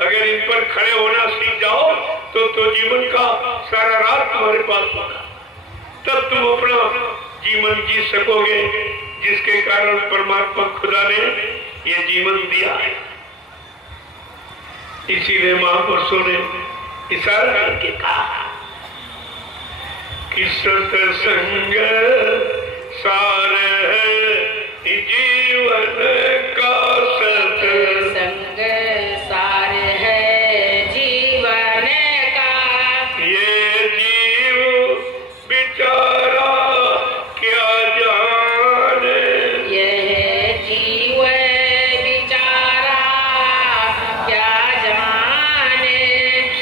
अगर इन पर खड़े होना सीख जाओ तो जीवन का सारा रात तुम्हारे पास होगा। तब तुम अपना जीवन जी सकोगे, जिसके कारण परमात्मा खुदा ने ये जीवन दिया है। इसीलिए महापुरुषों ने इशारा करके कहा कि सत्संग सार है जीवन का सत्संग सार है जीवन का। ये जीव बेचारा क्या जाने, यह जीव बेचारा क्या जाने।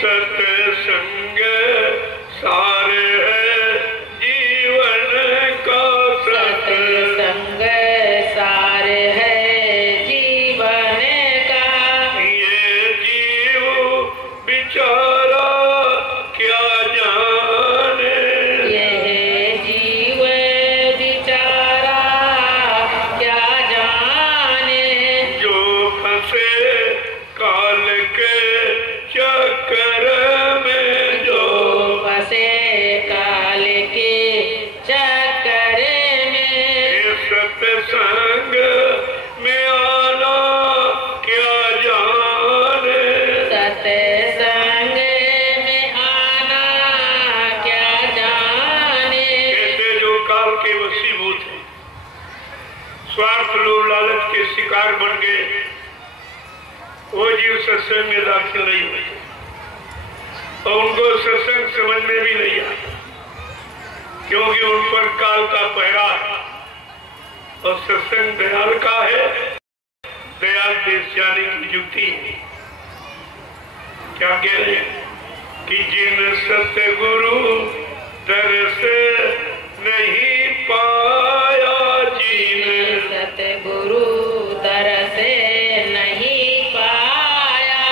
सत्संग सार है जीवन का, सत्संग सार है जीवन का। ये जीव बेचारा क्या जाने, यह जीव बेचारा क्या जाने। जो फंसे काल के चक्कर में, जो फंसे काल के चक्कर में। सत्संग में आना क्या जाने, सत्संग में आना क्या जाने। कहते जो काल के वशीभूत हैं, स्वार्थ लोभ लालच के शिकार बन गए, वो जीव सत्संग में दाखिल नहीं हुए और उनको सत्संग समझ में भी नहीं आया, क्योंकि उन पर काल का पहरा है और सत्संग दयाल का है। दयाल देश जाने की युक्ति है। क्या कह रहे हैं कि जिन सतगुरु दर्श नहीं पाया, जिन सतगुरु दरस नहीं पाया।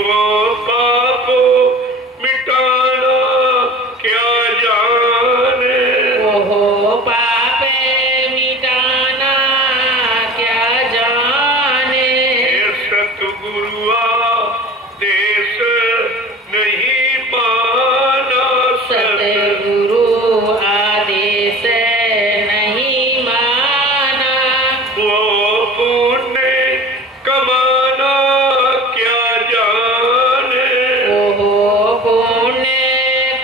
वो पाप मिटाना क्या जाने, ओहो पाप मिटाना क्या जाने। ये सतगुरुआ देश नहीं माना, सतगुरु आदेश नहीं माना। वो पुण्य कमाना क्या जाने, ओहो पुण्य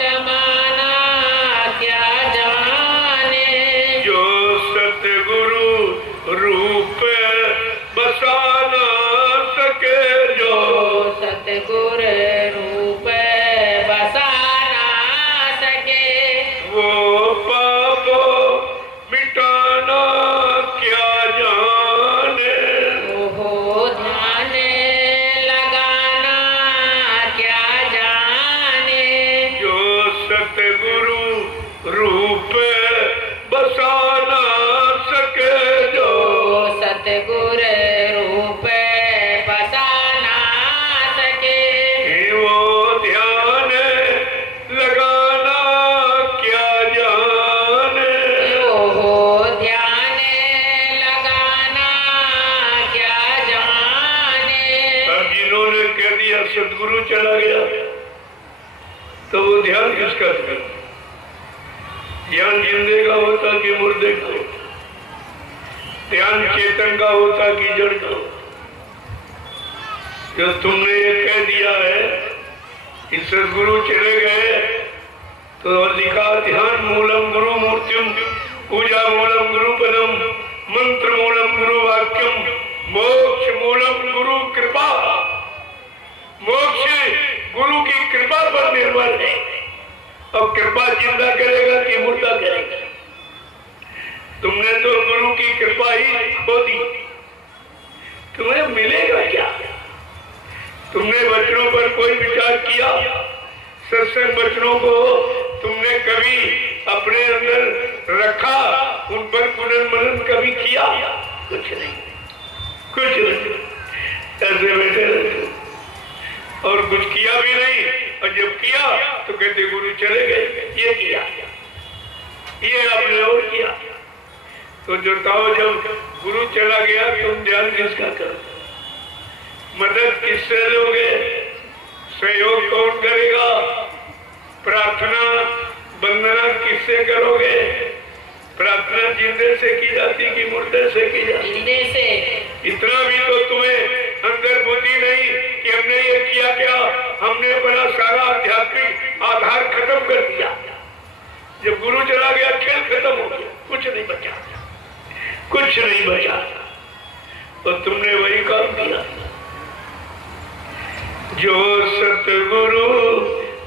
कमाना क्या जाने। जो सतगुरु रूप बसाना सके, जो सतगुर रूप बसा ना सके। वो पाप मिटाना क्या जाने, ओहो ध्यान लगाना क्या जाने। जो सतगुरु रूप बसाना सके, जो सतगुर रूप बसा ना सके। वो ध्यान लगाना क्या जाने, ओहो ध्यान लगाना क्या जाने। अब जिन्होंने कह दिया सतगुरु चला गया, तो वो ध्यान किसका था? ध्यान जिंदे का होता कि मुर्दे का होता? ध्यान चेतन का होता कि जड़ का होता? जो तुमने ये कह दिया है कि सदगुरु चले गए, तो लिखा ध्यान मूलम गुरु मूर्तिम, पूजा मूलम गुरु पदम, मंत्र मूलम गुरु वाक्यम, मोक्ष मूलम गुरु कृपा। मोक्ष गुरु की कृपा पर निर्भर है। और कृपा जिंदा करेगा कि मुर्दा करेगा? तुमने तो गुरु की कृपा ही खो दी, तुम्हें मिलेगा क्या? तुमने वचनों पर कोई विचार किया? सत्संग वचनों को तुमने कभी अपने अंदर रखा? उन पर पुनर्मनन कभी किया? कुछ नहीं, कुछ नहीं, ऐसे बैठे रहते और कुछ किया भी नहीं। और जब किया तो कहते गुरु चले गए, ये किया, ये आपने और किया। तो जो बताओ, जब गुरु चला गया तुम ध्यान किसका करो? मदद किससे लोगे? सहयोग कौन करेगा? प्रार्थना वंदना किससे करोगे? प्रार्थना जिंदे से की जाती कि मुर्दे से की जाती? जिंदे से। इतना भी तो तुम्हें अंदर बुद्धि नहीं कि हमने ये किया क्या, हमने अपना सारा आध्यात्मिक आधार खत्म कर दिया। जब गुरु चला गया खेल खत्म हो गया, कुछ नहीं बचा। कुछ नहीं बचा। और तुमने वही काम किया जो सतगुरु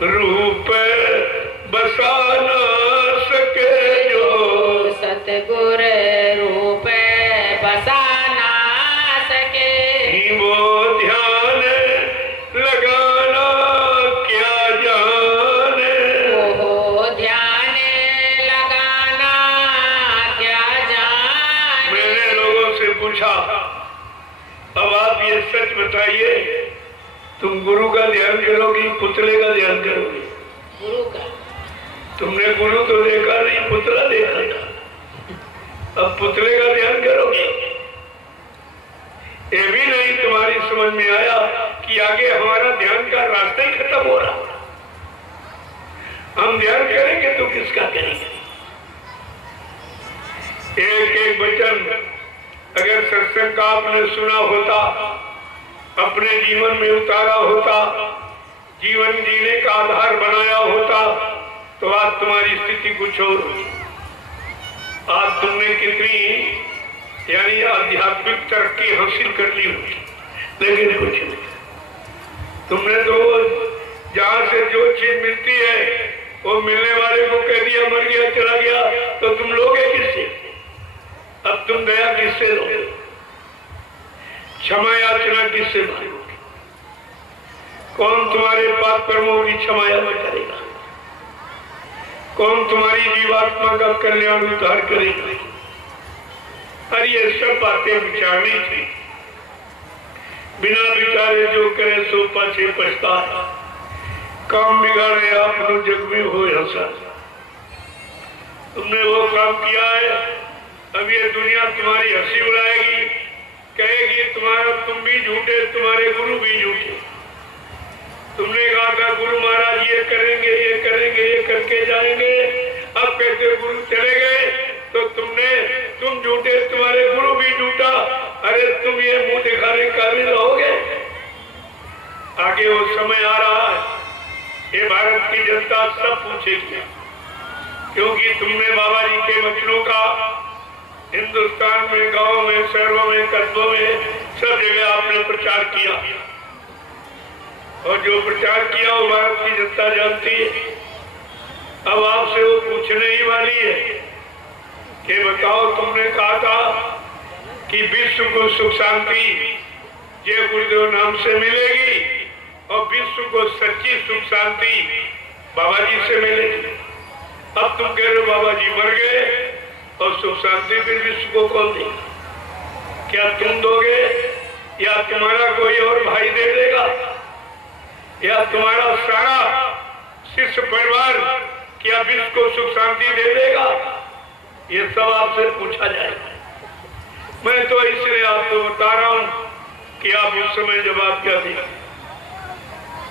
रूप बसा न सके, जो सतगुर रूप बसा ना सके, वो ध्यान लगाना क्या जाने, वो ध्यान लगाना क्या जाने। मैंने लोगों से पूछा, अब आप ये सच बताइए, तुम गुरु का ध्यान करोगी पुतले का ध्यान करोगी? गुरु का। तुमने गुरु तो देखा नहीं, पुतला देखा था, अब पुतले का ध्यान करोगे? ये भी नहीं तुम्हारी समझ में आया कि आगे हमारा ध्यान का रास्ता ही खत्म हो रहा। हम ध्यान करेंगे तो किसका करेंगे? एक एक वचन अगर सत्संग का आपने सुना होता, अपने जीवन में उतारा होता, जीवन जीने का आधार बनाया होता, तो आज तुम्हारी स्थिति कुछ और होती। आज तुमने कितनी यानी आध्यात्मिक तरक्की हासिल कर ली होती, लेकिन कुछ नहीं। तुमने तो जहां से जो चीज मिलती है वो मिलने वाले को कह दिया मर गया चला गया, तो तुम लोगे किससे? अब तुम दया किससे लोगे? क्षमा याचना किससे मांगोगे? कौन तुम्हारे पाप कर्मों की क्षमा याचना करेगा? कौन तुम्हारी जीवात्मा का कल्याण उद्धार करेगा? अरे ये सब बातें विचारनी थी। बिना विचारे जो करे सो पाछे पछताए, काम बिगाड़े आप जग में हो हंसा। तुमने वो काम किया है, अब ये दुनिया तुम्हारी हंसी उड़ाएगी, कहेगी तुम्हारा तुम भी झूठे, तुम्हारे गुरु भी झूठे। तुमने कहा था गुरु महाराज ये करेंगे ये करेंगे ये करके जाएंगे, अब कहते गुरु चले गए तो तुम झूठे, तुम्हारे गुरु भी झूठा। अरे तुम ये मुंह दिखाने काबिल रहोगे? आगे वो समय आ रहा है, ये भारत की जनता सब पूछेगी, क्योंकि तुमने बाबा जी के वचनों का हिंदुस्तान में गांवों में शहरों में कस्बों में सब जगह आपने प्रचार किया, और जो प्रचार किया वो भारत की जनता जानती है। अब आपसे वो पूछने ही वाली है कि बताओ, तुमने कहा था कि विश्व को सुख शांति जय गुरुदेव नाम से मिलेगी, और विश्व को सच्ची सुख शांति बाबा जी से मिलेगी। अब तुम कह रहे हो बाबा जी मर गए और सुख शांति फिर विश्व को कौन देगा? क्या तुम दोगे, या तुम्हारा कोई और भाई दे देगा, या तुम्हारा सारा शिष्य परिवार क्या विश्व को सुख शांति दे देगा? ये सब आपसे पूछा जाएगा। मैं तो इसलिए आपको बता रहा हूं कि आप उस समय जवाब क्या देंगे।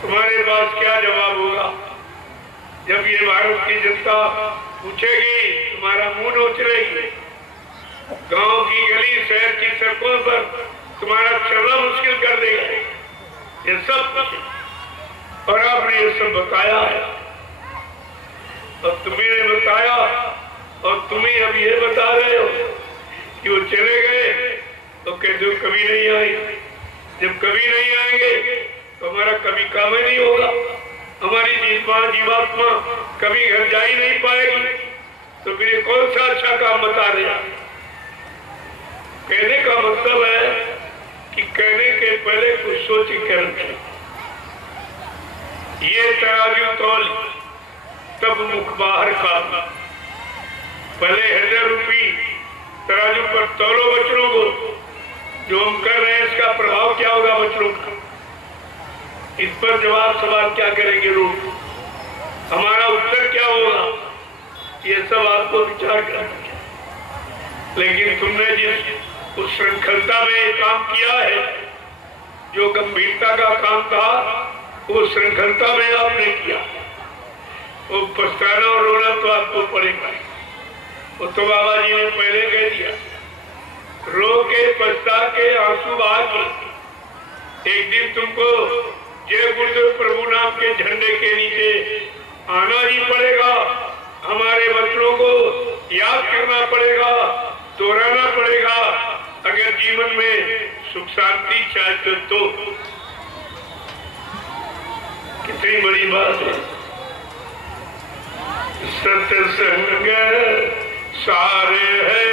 तुम्हारे पास क्या जवाब होगा जब ये भारत की जनता पूछेगी, तुम्हारा मुंह नोच लेगी। गांव की गली शहर की सड़कों पर तुम्हारा चलना मुश्किल कर देगा। ये सब कुछ, और आपने ये सब बताया है, और तुम्ही ने बताया, और तुम्ही अब ये बता रहे हो कि वो चले गए तो कहते हो कभी नहीं आए। जब कभी नहीं आएंगे तो हमारा कभी काम ही नहीं होगा, हमारी जीवात्मा कभी घर जा ही नहीं पाएगी, तो फिर ये कौन सा अच्छा काम बता रहे हैं? कहने का मतलब है कि कहने के पहले कुछ सोच के रखें। ये तराजू तौल तब मुख बाहर का, पहले हृदय रूपी तराजू पर तौलो बच्चों को। जो हम कर रहे हैं इसका प्रभाव क्या होगा बच्चों का? इस पर जवाब सवाल क्या करेंगे लोग, हमारा उत्तर क्या होगा? ये सब आपको विचार करना चाहिए। लेकिन तुमने जिस उस श्रृंखलता में काम किया है, जो गंभीरता का काम था, वो श्रृंखलता में आपने किया, वो पछताना और रोना तो आपको पड़ेगा। वो तो बाबा जी ने पहले कह दिया, रो के पछता के आंसू बहा के एक दिन तुमको जय गुरुदेव प्रभु नाम के झंडे के नीचे आना ही पड़ेगा। हमारे बच्चों को याद करना पड़ेगा, दोहराना पड़ेगा अगर जीवन में सुख शांति चाहते तो। कितनी बड़ी बात है। सत्संग सारे है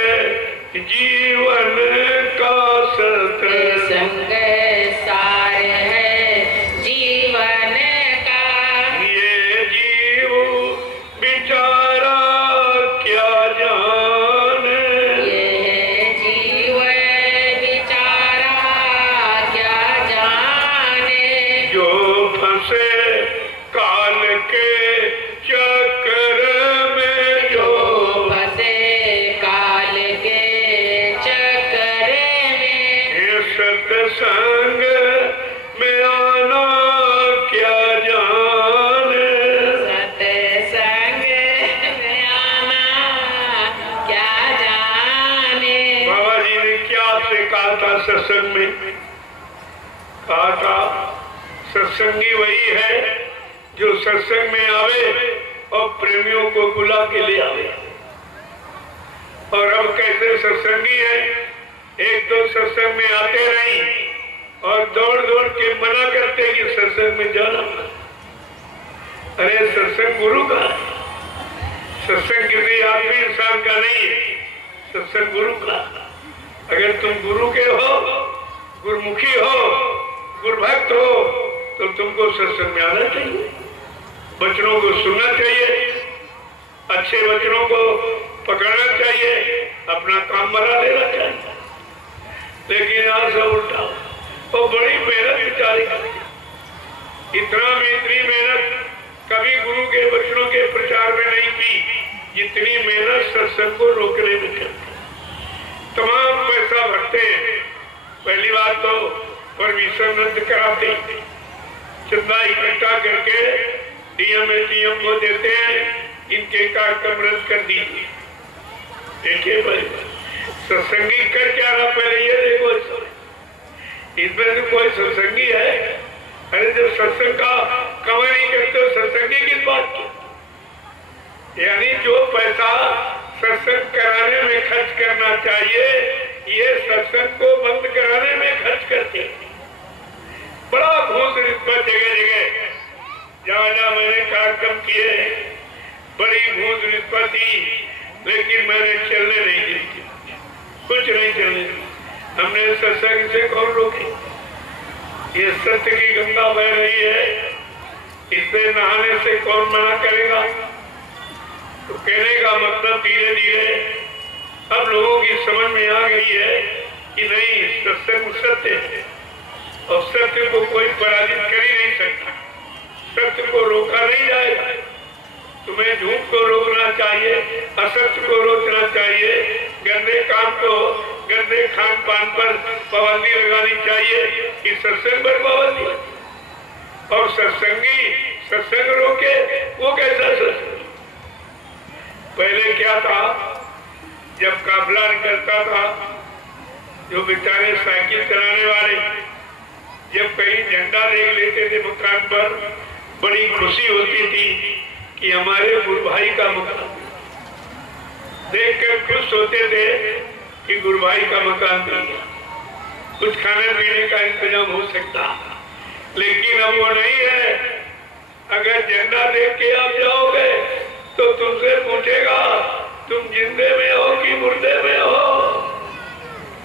जीवन का, सत्संग सारे है जीवन का। ये जीव बेचारा क्या जाने, ये जीव बेचारा क्या जाने। जो फंसे काल के चक्कर में, जो फंसे काल के चक्कर में। ये सत्संग में आना क्या जाने, सत्संग में आना क्या जाने। बाबा जी ने क्या से कहा था सत्संग में? कहा था सत्संगी वही है जो सत्संग में आवे और प्रेमियों को बुला के ले आवे। और अब कैसे सत्संगी है, एक तो सत्संग में आते नहीं और दौड़ दौड़ के मना करते कि सत्संग में जाना। अरे सत्संग गुरु का है, सत्संग किसी आदमी इंसान का नहीं है, सत्संग गुरु का। अगर तुम गुरु के हो, गुरुमुखी हो, गुरुभक्त हो, तो तुमको सत्संग में आना चाहिए, वचनों को सुनना चाहिए, अच्छे वचनों को पकड़ना चाहिए, अपना काम बना लेना चाहिए। लेकिन यहाँ सब उल्टा, और बड़ी मेहनत बेचारी करती। इतनी मेहनत कभी गुरु के वचनों के प्रचार में नहीं की जितनी मेहनत सत्संग को रोकने में करती। तमाम पैसा भरते हैं। पहली बात तो परमिशन रद्द कराते, चंदा इकट्ठा करके डीएम एसडीएम को देते हैं, इनके कार्यक्रम रद्द कर दीजिए। देखिए भाई, सत्संगी कर क्या रहा, पहले ये देखो, इसमें से कोई सत्संगी है? अरे जब सत्संग का कमाई नहीं करते हो, सत्संगी किस बात की? यानी जो पैसा सत्संग कराने में खर्च करना चाहिए, ये सत्संग को बंद कराने में खर्च करते हैं। बड़ा घूस रिश्वत जगह जगह, जहाँ मैंने कार्यक्रम किए, बड़ी घूस रिश्वत थी, लेकिन मैंने चलने नहीं दी, कुछ नहीं चलने दी। हमने सत्संग से कौन रोके? ये सत्य की गंगा बह रही है, इससे नहाने से कौन मना करेगा? तो कहने का मतलब धीरे धीरे अब लोगों की समझ में आ गई है कि नहीं, सत्संग सत्य है और सत्य को कोई पराजित कर ही नहीं सकता, सत्य को रोका नहीं जाएगा। तुम्हें झूठ को रोकना चाहिए, असत्य को रोकना चाहिए, गंदे काम को, गंदे खान पान पर पाबंदी लगानी चाहिए कि सत्संग पर पाबंदी। और सत्संगी सत्संग रोके, वो कैसा सत्संग? पहले क्या था, जब काफिला निकलता था, जो बेचारे साइकिल चलाने वाले जब कहीं झंडा देख लेते थे मकान पर, बड़ी खुशी होती थी कि हमारे गुरु भाई का मकान, देखकर खुश होते थे कि गुरु भाई का मकान मिल गया, कुछ खाने पीने का इंतजाम हो सकता। लेकिन अब वो नहीं है। अगर झंडा देख के आप जाओगे तो तुमसे पूछेगा तुम जिंदे में हो कि मुर्दे में हो।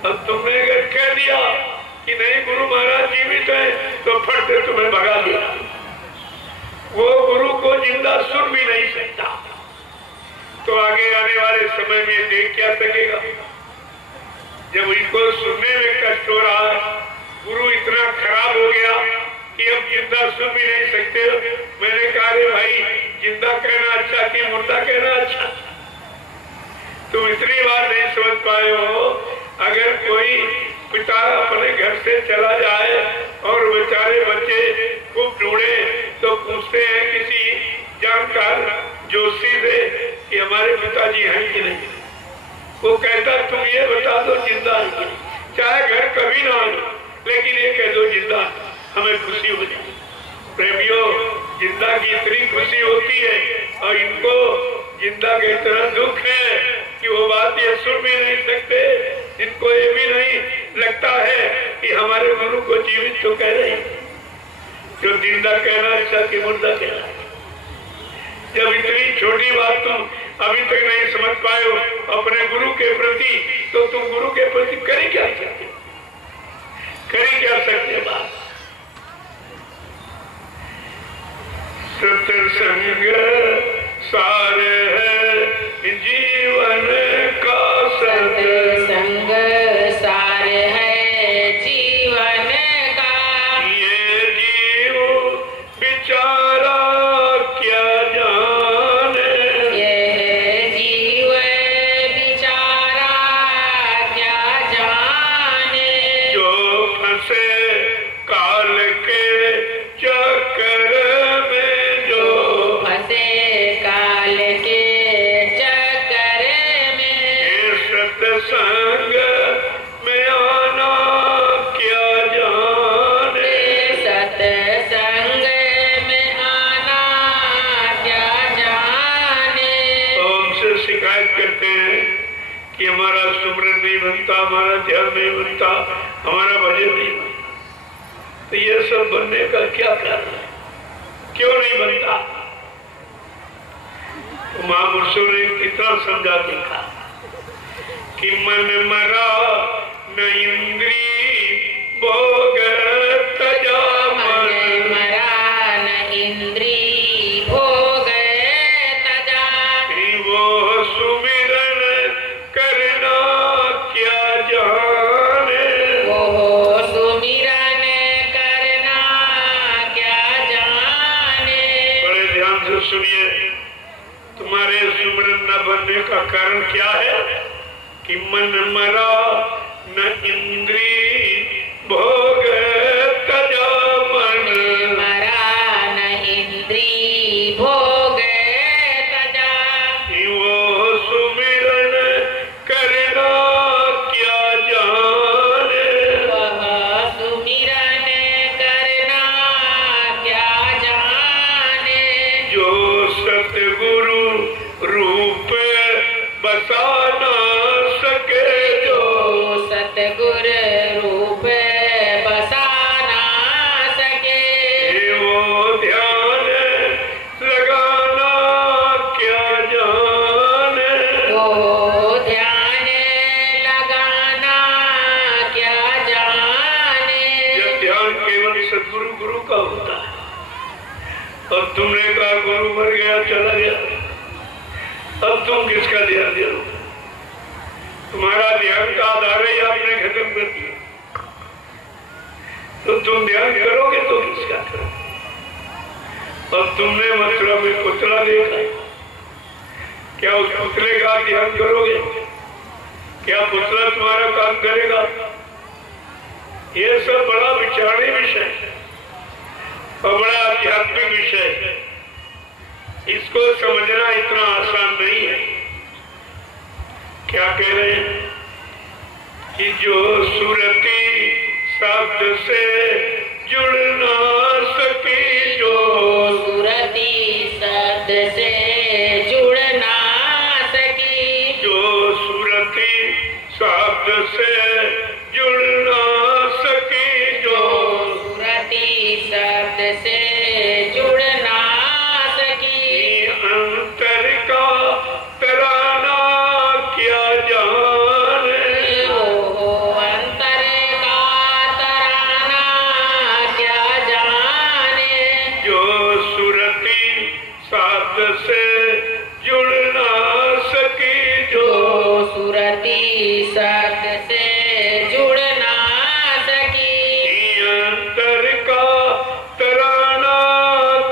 अब तुमने अगर कह दिया कि नहीं गुरु महाराज जीवित है, तो फट से तुम्हें भगा दिया। वो गुरु को जिंदा सुन भी नहीं सकता, तो आगे आने वाले समय में देख क्या सकेगा? जब इनको सुनने में कष्ट हो रहा है, गुरु इतना खराब हो गया कि अब जिंदा सुन भी नहीं सकते। मैंने कहा रे भाई, जिंदा कहना अच्छा कि मुर्दा कहना अच्छा? तुम इतनी बात नहीं समझ पाए हो। अगर कोई पिता अपने घर से चला जाए और बेचारे बच्चे खूब ढूंढे, तो पूछते हैं किसी जानकार जोशी से कि हमारे पिताजी हैं कि नहीं। वो कहता तुम ये बता दो जिंदा है कि नहीं, चाहे घर कभी ना आए, लेकिन ये कह दो जिंदा, हमें खुशी हो जाए। प्रेमियों, जिंदा की इतनी खुशी होती है और इनको जिंदा का इतना दुख है कि वो बात ये सुन भी नहीं सकते, इनको ये भी नहीं लगता है कि हमारे गुरु को जीवित तो कह रहे हैं, जो जिंदा कहना अच्छा कि मुर्दा कहना। जब इतनी छोटी बात तुम अभी तक नहीं समझ पाए हो अपने गुरु के प्रति, तो तुम गुरु के प्रति करें क्या सकते, करें क्या सकते बात। सत्संग सार है जीवन का, सत्संग सार है जीवन का। ये जीव बेचारा क्या जाने, ये जीव बेचारा क्या जाने। जो फंसे काल के चक्कर में, जो फंसे काल के चक्कर में। ये सत्संग में आना क्या जाने, सत्संग में आना क्या जाने। तो हमसे शिकायत करते हैं कि हमारा सुमरन नहीं बनता, हमारा ध्यान नहीं बनता, हमारा भजन नहीं बनता। तो ये सब बनने का क्या कारण है, क्यों नहीं बनता? तो महापुरुषों ने कितना समझा देखा कि मन मरा न इंद्री भोग तजा, मन मन मरा न इंद्री भोग तजा। वो सुमिरन करना क्या जाने, वो सुमिरन करना क्या जाने। बड़े ध्यान से सुनिए, तुम्हारे सुमिरन न बनने का कारण क्या है कि मन मरा न इंद्री भोग तजा, मन मरा न इंद्री भोग तजा। वो सुमिरन करना क्या जाने, वह सुमिरन करना क्या जाने। जो सतगुरु रूप बसा ना सके, जो सतगुर रूप बसा ना सके। वो ध्यान लगाना क्या जाने, वो ध्यान लगाना क्या जाने। यह ध्यान केवल सतगुरु गुरु का होता है। अब तुमने कहा गुरु मर गया चला गया, अब तुम किसका ध्यान दे रहे हो? तुम्हारा ध्यान का आधार ही आपने खत्म कर दिया, तो तुम ध्यान करोगे तो किसका करोगे? अब तुमने मथुरा में पुतला देखा, क्या उस पुतले का ध्यान करोगे? क्या पुतला तुम्हारा काम करेगा? ये सब बड़ा विचारणीय विषय है और बड़ा आध्यात्मिक विषय है। इसको समझना इतना आसान नहीं है। क्या कह रहे हैं कि जो सुरती शब्द से जुड़ ना सकी, जो सुरती शब्द से जुड़ ना सकी। जो सुरती शब्द से जुड़ ना सकी, जो सुरती शब्द से जुड़ ना सकी। अंतर का तराना क्या जाने, ओ अंतर का तराना क्या जाने। जो सुरती शब्द से जुड़ ना सकी, जो सुरती शब्द से जुड़ ना सकी। अंतर का तराना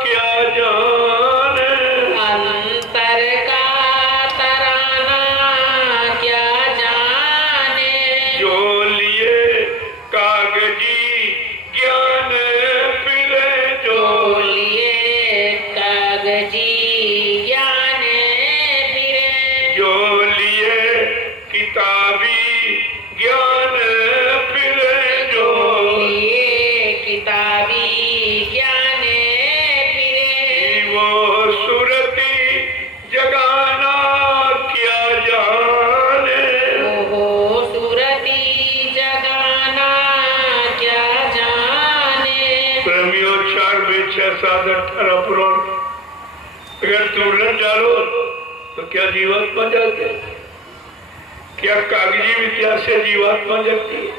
क्या जाने, अंतर का तराना क्या जाने। जो लिए कागजी ज्ञान फिरे, जो लिए कागजी में 6, 7, 18 पुराण, अगर तुम रट डालो तो क्या जीवात्मा जाती है? क्या कागजी विद्या से जीवात्मा जाती है?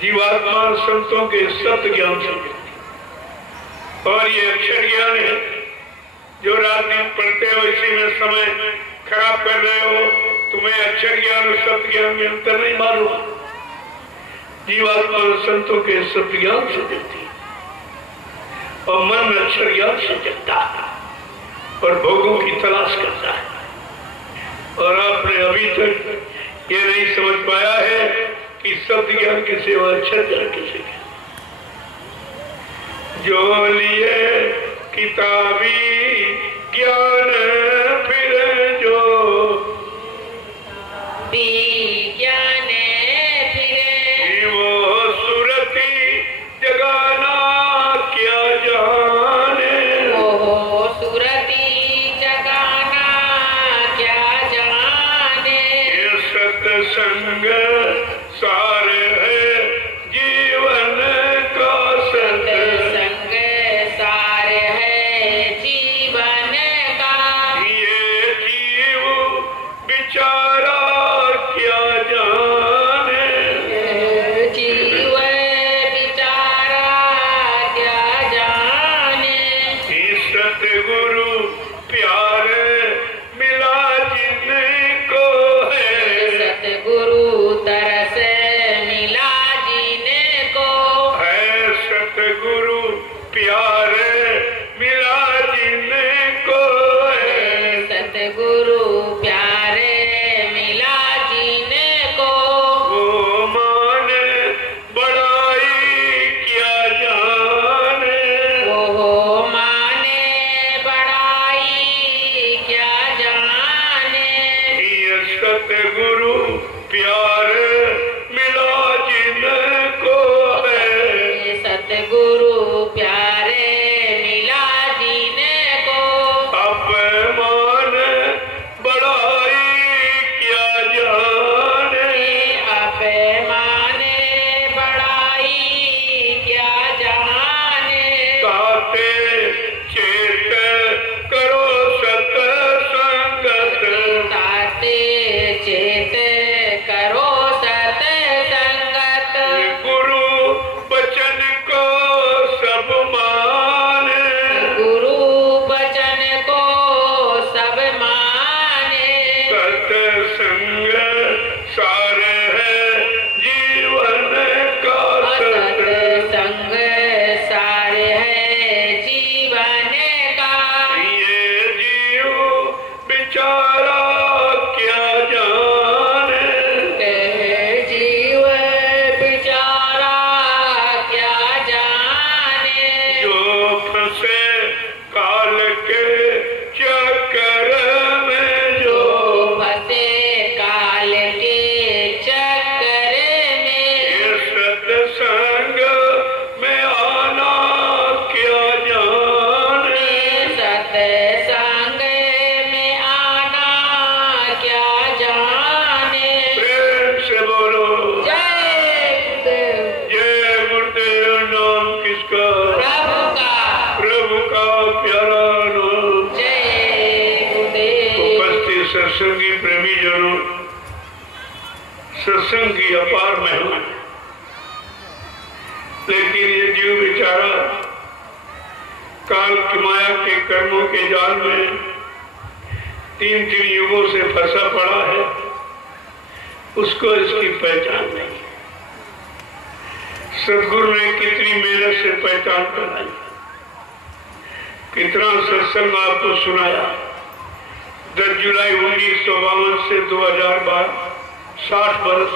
जीवात्मा संतों के सत्य ज्ञान से जाती है। और ये अक्षर ज्ञान है जो रात दिन पढ़ते हो, इसी में समय खराब कर रहे हो। तुम्हें अक्षर ज्ञान और सत्य ज्ञान में अंतर नहीं मालूम। जीवात्मा संतों के सत्य ज्ञान से जलती है और मन अक्षर ज्ञान से जलता है और भोगों की तलाश करता है। और आपने अभी तक ये नहीं समझ पाया है कि सत्य ज्ञान के सेवा अक्षर ज्ञान किसे क्या। जो लिए किताबी ज्ञान फिर जो ज्ञान फिरे, वो सुरती जगाना क्या जाने। वो सुरती जगाना क्या जाने। ये सत्संग सार है जीवन का, सत्संग सार है जीवन का। ये जीव बेचारा क्या जाने। जीव बिचारा क्या जाने। सतगुरु प्यार मिला जिनको है, सतगुरु तरस मिला जिनको है सतगुरु प्यार मिला जिनको है। सतगुरु प्यारे मिला जिनको। वो मान बड़ाई क्या जाने। वो माने बड़ाई क्या जाने। ये सतगुरु प्यार मिला जिनको है, सतगुरु प्यारे मिला जिनको। अपमान बड़ाई क्या जाने। अपमाने बड़ाई क्या जाने। गाते चेत करो सत्संगत, ताते चेत करो सत्संगत। गुरु बचन को सब माने। गुरु वचन को सब माने। सत्संग सार है जीवन का, सत्संग सार है जीवन का। ये जीव बेचारा क्या जाने। जीव बिचारा क्या जाने। जो फंसे काल के चक्कर में, जो फंसे काल के चक्कर में। ये सत्संग में आना क्या जाने। सत्संग में आना क्या जाने। प्रेम से बोलो जय गुरुदेव। जय गुरुदेव। नाम किसका? प्रभु का। प्रभु का प्यारा नाम। जय गुरुदेव। उपस्थित सत्संगी प्रेमी जनों, सत्संग की अपार महिमा है। लेकिन ये जीव बेचारा काल की माया के कर्मों के जाल में 3 युगों से फंसा पड़ा है। उसको इसकी पहचान नहीं। सदगुरु ने कितनी मेहनत से पहचान कराई, कितना सत्संग आपको सुनाया। 10 जुलाई 1952 से 2012 60 वर्ष,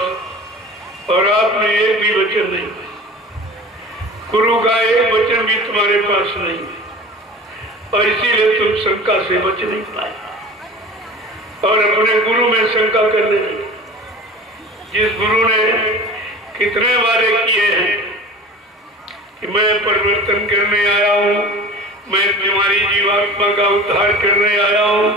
और आपने एक भी वचन नहीं, गुरु का एक वचन भी तुम्हारे पास नहीं, और इसीलिए तुम शंका से बच नहीं पाए और अपने गुरु में शंका करने लगे। जिस गुरु ने कितने वादे किए हैं कि मैं परिवर्तन करने आया हूँ, मैं तुम्हारी जीवात्मा का उद्धार करने आया हूँ,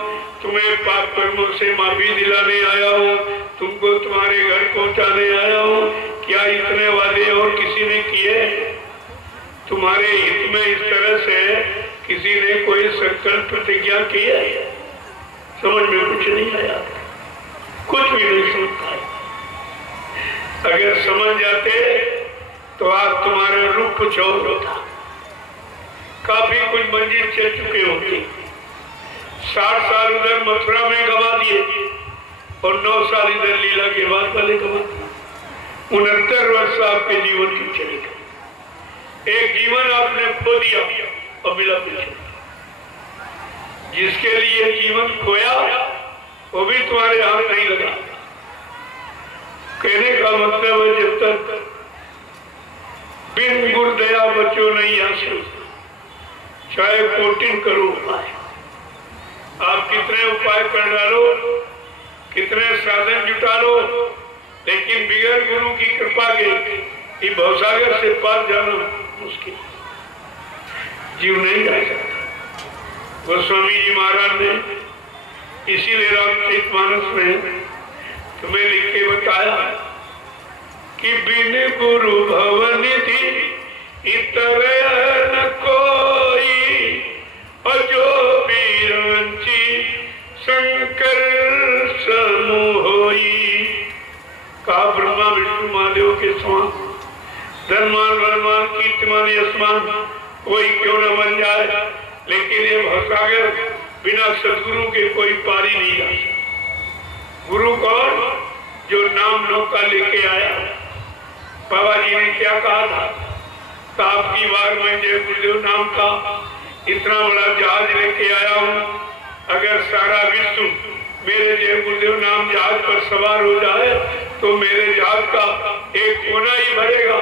तुम्हें पाप कर्मों से माफी दिलाने आया हूँ, तुमको तुम्हारे घर पहुंचाने आया हूँ, क्या इतने वादे और किसी ने किए? तुम्हारे हित में इस तरह से किसी ने कोई संकल्प प्रतिज्ञा की है? समझ में कुछ नहीं आया, कुछ भी नहीं समझ पाए। अगर समझ जाते तो आज तुम्हारे रूप कुछ और होता, काफी कुछ मंजिल चल चुके होते। 60 साल उधर मथुरा में गवा दिए और 9 साल इधर लीला के बाद वाले गवा दिए। 69 वर्ष आपके जीवन की चले गए। एक जीवन आपने खो दिया और मिला पीछे। जिसके लिए जीवन खोया वो भी तुम्हारे हाथ नहीं लगा। कहने का मतलब है जब तक बिन गुरुदया बचो नहीं आंसू, चाहे कोटिन करो उपाय। आप कितने उपाय कर डालो, कितने साधन जुटा लो, लेकिन बिगड़ गुरु की कृपा के ये भवसागर से पार जाना मुश्किल, जीव नहीं जा सकता। गोस्वामी जी महाराज ने इसीलिए रामचरितमानस में तुम्हें लिख के बताया कि बिन गुरु भवनिधि इतर न कोई, और जो बीरंची शंकर समूह होई। का ब्रह्मा विष्णु महादेव के समान धर्मान वर्मान कीर्तिमान यशमान कोई क्यों न बन जाए, लेकिन ये भवसागर बिना सदगुरु के कोई पारी नहीं जा सकता। गुरु कौन? जो नाम नौका लेके आया। बाबा जी ने क्या कहा था? तो आपकी बार में जय गुरुदेव नाम का इतना बड़ा जहाज लेके आया हूँ, अगर सारा विश्व मेरे जय गुरुदेव नाम जहाज पर सवार हो जाए तो मेरे जहाज का एक कोना ही भरेगा,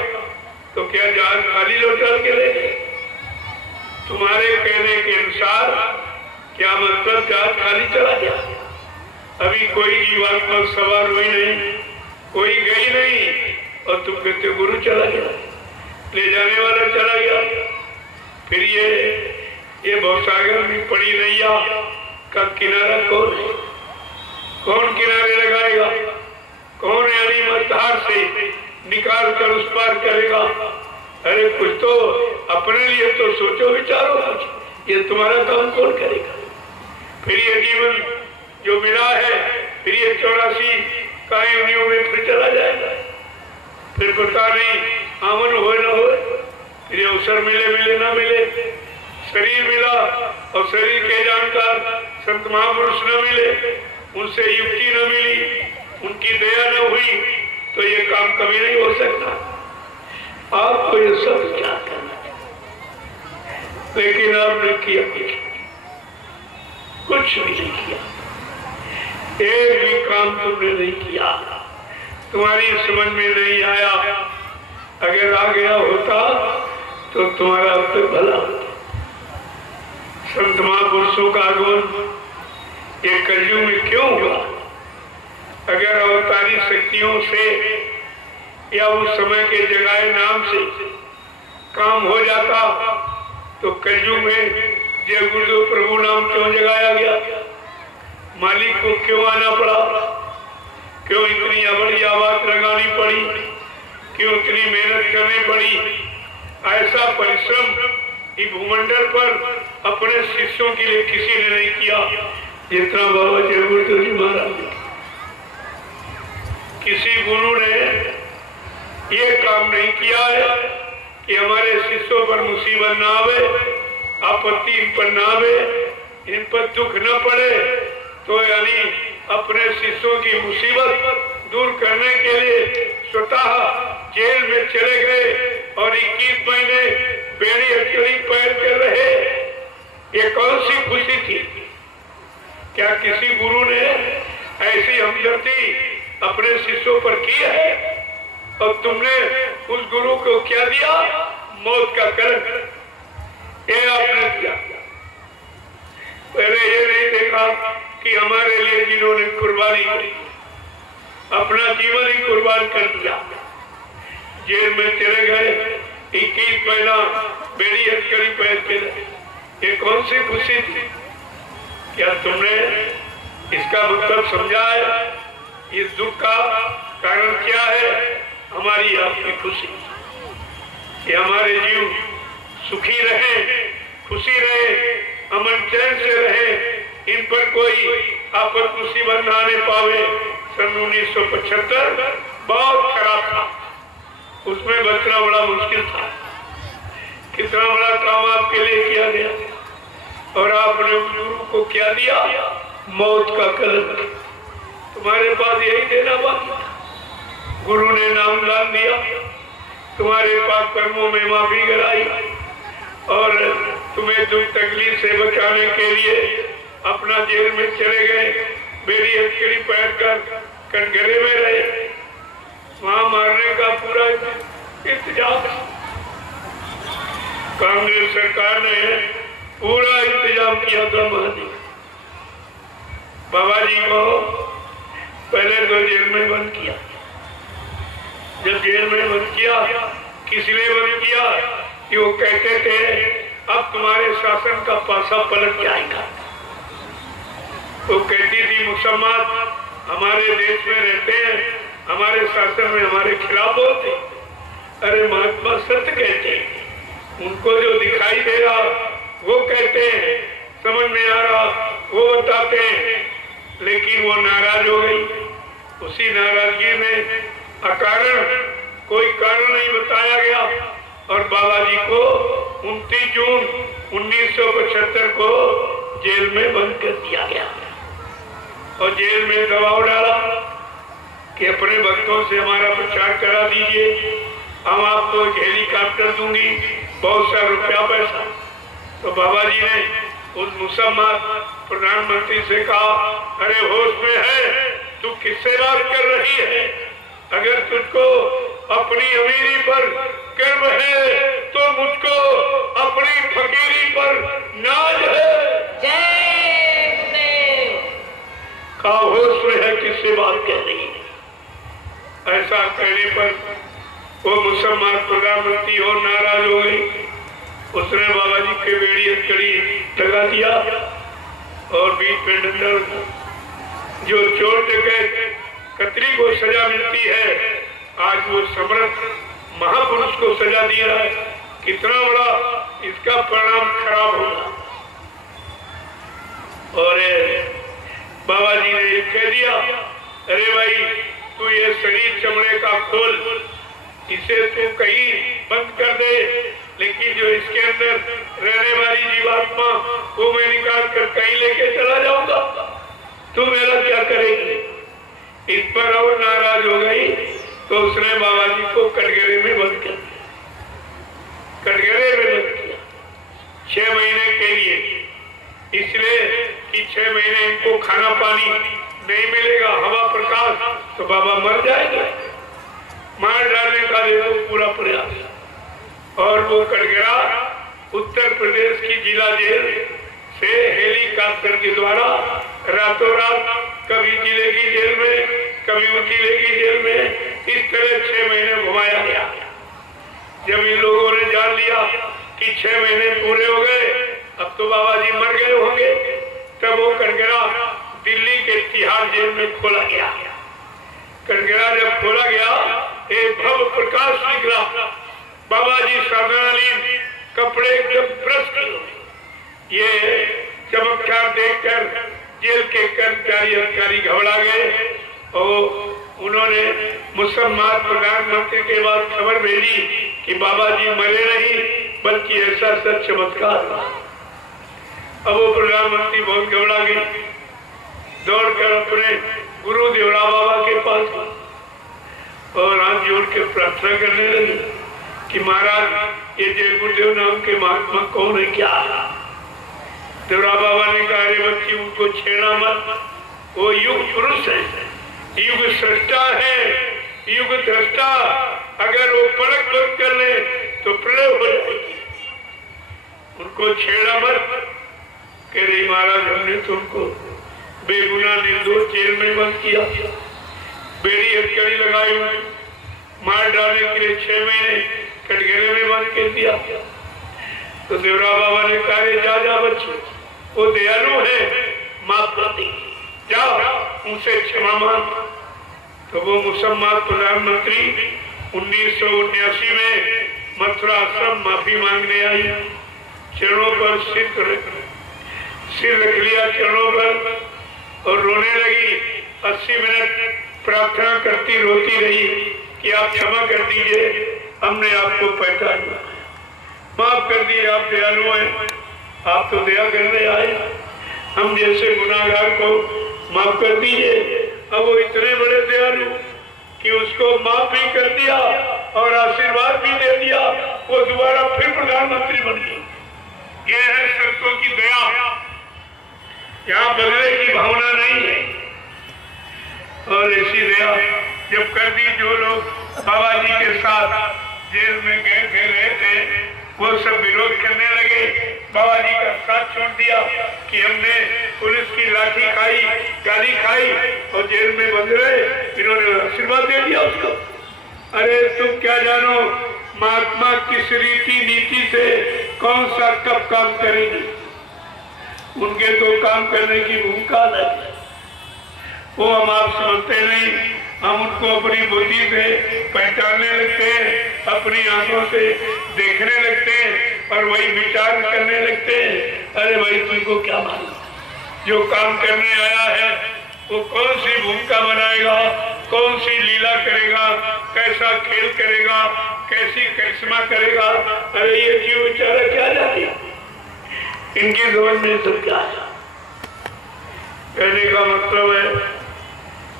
तो क्या जहाज खाली लौटा के ले? तुम्हारे कहने के अनुसार क्या मतलब जहाज खाली चला गया? अभी कोई जीवात्मा सवार हुई नहीं, कोई गई नहीं, और तुम कहते गुरु चला गया, ले जाने वाला चला गया। फिर ये भवसागर में पड़ी नैया का किनारा कौन है? कौन किनारे लगाएगा? कौन यानी मझधार से निकाल कर उस पार करेगा? अरे कुछ तो अपने लिए तो सोचो, विचारो कुछ। ये तुम्हारा काम कौन करेगा? फिर ये जीवन जो मिला है, फिर ये 84 का यूनियों में फिर चला जाएगा। फिर पता नहीं आमन हो न हो, फिर अवसर मिले ना मिले। शरीर मिला और शरीर के जानकार संत महापुरुष न मिले, उनसे युक्ति न मिली, उनकी दया न हुई, तो ये काम कभी नहीं हो सकता। आपको ये सब विचार करना चाहिए, लेकिन आपने किया कुछ भी नहीं किया। एक भी काम तुमने नहीं किया, तुम्हारी समझ में नहीं आया। अगर आ गया होता तो तुम्हारा अब तक भला होता। संत महापुरुषों का आगमन ये कलयुग में क्यों हुआ? अगर अवतारी शक्तियों से या उस समय के जगाए नाम से काम हो जाता तो कलयुग में जय गुरुदेव प्रभु नाम क्यों जगाया गया? मालिक को क्यों आना पड़ा? क्यों इतनी बड़ी आवाज लगानी पड़ी? क्यों इतनी मेहनत करनी पड़ी? ऐसा परिश्रम इस भूमंडल पर अपने शिष्यों के लिए किसी ने नहीं किया जितना बाबा जय गुरुदेव जी महाराज ने। किसी गुरु ने ये काम नहीं किया है कि हमारे शिष्यों पर मुसीबत ना आवे, आपत्ति इन पर ना आवे, इन पर दुख न पड़े, तो यानी अपने शिष्यों की मुसीबत दूर करने के लिए स्वतः जेल में चले गए और 21 महीने बेड़ी हथकड़ी पैर कर रहे। ये कौन सी खुशी थी? क्या किसी गुरु ने ऐसी हमदर्दी अपने शिष्यों पर की है? और तुमने उस गुरु को क्या दिया? मौत का कलंक। ये आपने दिया। पहले ये नहीं देखा कि हमारे लिए जिन्होंने कुर्बानी की, अपना जीवन ही कुर्बान कर दिया, जेल में चले गए, 21 महीना बेड़ी हथकड़ी पैर के। ये कौन सी खुशी थी? क्या तुमने इसका मतलब समझा है? इस दुख का कारण क्या है? हमारी आपकी खुशी। ये हमारे जीव सुखी रहे, खुशी रहे, अमन चैन से रहे, इन पर कोई आफत मुसीबत न आने पावे। सन 1975 बहुत खराब था, उसमें बचना बड़ा मुश्किल था। कितना बड़ा काम आपके लिए किया गया और आपने उस गुरु को क्या दिया? मौत का कलंक। तुम्हारे पास यही देना बाकी था। गुरु ने नाम दान दिया, तुम्हारे पास कर्मों में माफी कराई और तुम्हें दुख तकलीफ से बचाने के लिए अपना जेल में चले गए। बेड़ी हथकड़ी पहन कर कटघरे में रहे, वहां मारने का पूरा इंतजाम। कांग्रेस सरकार ने पूरा इंतजाम किया था। महादेव बाबा जी को पहले तो जेल में बंद किया। जब जेल में बंद किया, किस लिए बंद किया? कि वो कहते थे अब तुम्हारे शासन का पासा पलट जाएगा। वो कहती थी मुसलमान हमारे देश में रहते हैं, हमारे शासन में हमारे खिलाफ बोलते। अरे महात्मा सत्य कहते हैं, उनको जो दिखाई दे रहा वो कहते हैं, समझ में आ रहा वो बताते हैं, लेकिन वो नाराज हो गई। उसी नाराजगी में अकारण कोई कारण नहीं बताया गया और बाबा जी को 29 जून 1975 को जेल में बंद कर दिया गया और जेल में दबाव डाला कि अपने भक्तों से हमारा प्रचार करा दीजिए, हम आपको एक हेलीकॉप्टर दूंगी, बहुत सा रुपया पैसा। तो बाबा जी ने उस मुसलमान प्रधानमंत्री से कहा, अरे होश में है, तू किससे बात कर रही है? अगर तुझको अपनी अमीरी पर गर्व है तो मुझको अपनी फकीरी पर नाज है। जय गुरुदेव। कहा होश में है, किससे बात कह रही है? ऐसा कहने पर वो मुसलमान प्रधानमंत्री और नाराज हो गई। उसने बाबा जी के बेड़ी हथकड़ी लगा दिया और बीच में डंडा। जो चोर डकैत कतरी को सजा मिलती है, आज वो समर्थ महापुरुष को सजा दिया है। कितना बड़ा इसका परिणाम खराब होगा। और बाबा जी ने कह दिया, अरे भाई तू ये शरीर चमड़े का खोल, इसे तू कहीं बंद कर दे, लेकिन जो इसके अंदर रहने वाली जीवात्मा वो मैं निकाल कर कहीं लेके चला जाऊंगा, तू मेरा क्या करेगी? इस पर और नाराज हो गई तो उसने बाबा जी को कटघरे में बंद कर दिया। कटघरे में बंद किया 6 महीने के लिए, इसलिए कि 6 महीने इनको खाना पानी नहीं मिलेगा, हवा प्रकाश, तो बाबा मर जाएंगे। मार डालने का देखो पूरा प्रयास। और वो कटघरा उत्तर प्रदेश की जिला जेल से हेलीकॉप्टर के द्वारा रातों रात कभी जिले की जेल में, कभी उस जिले की जेल में, इस तरह 6 महीने घुमाया गया। जब इन लोगों ने जान लिया कि 6 महीने पूरे हो गए, अब तो बाबा जी मर गए होंगे, तब वो कटघरा दिल्ली के तिहाड़ जेल में खोला गया। कटघरा जब खोला गया, एक भव्य प्रकाश निकला। बाबा जी साधारण कपड़े एकदम ब्रश किए। ये चमत्कार देखकर जेल के कर्मचारी अधिकारी घबरा गए और उन्होंने मुसलमान प्रधानमंत्री के बाद खबर भेजी कि बाबा जी मरे नहीं, बल्कि ऐसा सच चमत्कार। अब वो प्रधानमंत्री बहुत घबरा गई, दौड़कर अपने गुरु देवरा बाबा के पास और हाथ जोड़ के प्रार्थना करने लगी कि महाराज ये जय गुरुदेव नाम के महात्मा कौन है, क्या? देवरा बाबा ने कहा, अरे बच्ची उनको छेड़ा मत, वो युग पुरुष है, युग सृष्टा है, युग दृष्टा। अगर वो पलक बंद कर ले तो प्रलय हो जाएगी, उनको छेड़ा मत। कह रही महाराज हमने तुमको बेगुनाह निर्दोष जेल में बंद किया, बेड़ी हथकड़ी लगाई, मार डालने के लिए 6 महीने कटघरे में बंद कर दिया। तो देवरा बाबा ने कहा, जा बच्चे, वो दयालु है, माफ कर देंगे, जाओ उनसे क्षमा मांग। तो वो मुसलमान प्रधानमंत्री 1979 में मथुरा आश्रम माफी माफी मांगने आई, चरणों पर सिर रख लिया चरणों पर और रोने लगी। 80 मिनट प्रार्थना करती रोती रही कि आप क्षमा कर दीजिए, हमने आपको पहचाना, माफ कर दिए, आप दयालु हैं, आप तो दया करने आए, हम जैसे गुनाहगार को माफ कर दीजिए। अब वो इतने बड़े दयालु कि उसको माफ भी कर दिया और आशीर्वाद भी दे दिया, वो दोबारा फिर प्रधानमंत्री बन गई। ये है संतों की दया, यहाँ बदले की भावना नहीं है। और ऐसी दया जब कर दी, जो लोग बाबा जी के साथ जेल में गए रहे थे वो सब विरोध करने लगे, बाबा जी का साथ छोड़ दिया कि हमने पुलिस की लाठी खाई, गाली खाई और जेल में बंद रहे, इन्होंने आशीर्वाद दे दिया उसको। अरे तुम क्या जानो महात्मा किस रीति नीति से कौन सा कब काम करेंगे, उनके तो काम करने की भूमिका है, वो हम आप समझते नहीं, हम उनको अपनी बुद्धि से पहचानने लगते हैं, अपनी आंखों से देखने लगते हैं और वही विचार करने लगते हैं। अरे भाई तुमको क्या मालूम, जो काम करने आया है वो कौन सी भूमिका बनाएगा, कौन सी लीला करेगा, कैसा खेल करेगा, कैसी करिश्मा करेगा। अरे ये जीव बेचारा क्या जाती, इनकी समझ में सब क्या है। कहने का मतलब है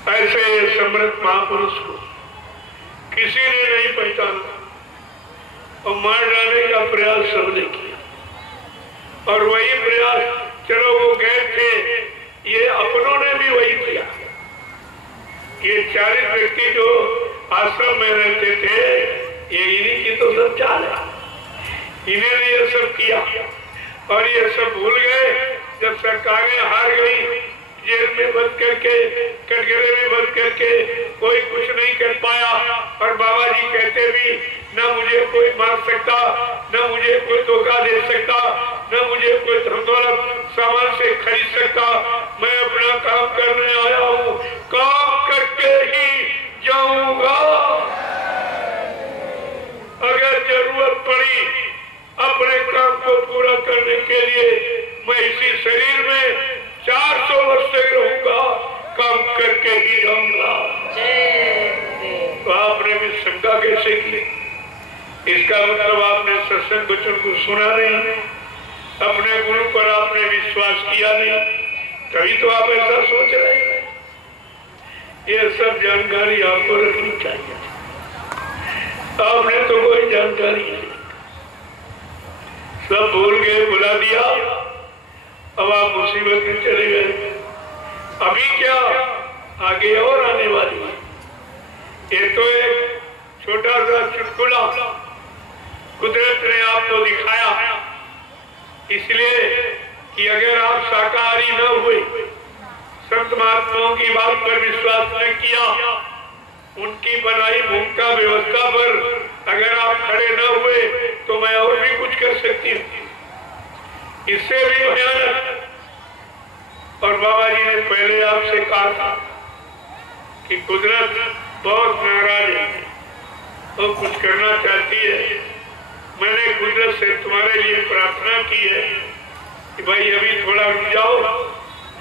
ऐसे समृद्ध महापुरुष को किसी ने नहीं पहचाना और मार डालने का प्रयास सबने किया। और वही प्रयास, चलो वो गए थे, ये अपनों ने भी वही किया। ये 40 व्यक्ति जो आश्रम में रहते थे, ये इन्हीं की तो सब चाल है, इन्हें ने ये सब किया और ये सब भूल गए जब सरकारें हार गई, जेल में बंद करके, कटघरे में बंद करके कोई कुछ नहीं कर पाया। और बाबा जी कहते भी न मुझे कोई मार सकता, न मुझे कोई धोखा दे सकता, न मुझे कोई धन दौलत सामान से खरीद सकता, मैं अपना काम करने आया हूँ, काम करके ही जाऊंगा। अगर जरूरत पड़ी अपने काम को पूरा करने के लिए मैं इसी शरीर में 400 वर्ष तक रहूंगा, काम करके ही जाऊंगा। तो आपने भी शंका कैसे की? इसका मतलब आपने सत्संग वचन को सुना नहीं, अपने गुरु पर आपने विश्वास किया नहीं, तभी तो आप ऐसा सोच रहे हैं। ये सब जानकारी आपको रखनी चाहिए। आपने तो कोई जानकारी नहीं, सब भूल गए, बुला दिया, अब आप मुसीबत में चले गए। अभी क्या, आगे और आने वाली है। ये तो एक छोटा सा चुटकुला कुदरत ने आपको दिखाया, इसलिए कि अगर आप शाकाहारी न हुए, संत महात्माओं की बात पर विश्वास न किया, उनकी बनाई भूमिका व्यवस्था पर अगर आप खड़े न हुए, तो मैं और भी कुछ कर सकती हूँ, इससे भी भयानक। और बाबा जी ने पहले आपसे कहा था कि कुदरत बहुत नाराज है और कुछ करना चाहती है। मैंने कुदरत से तुम्हारे लिए प्रार्थना की है कि भाई अभी थोड़ा रुक जाओ,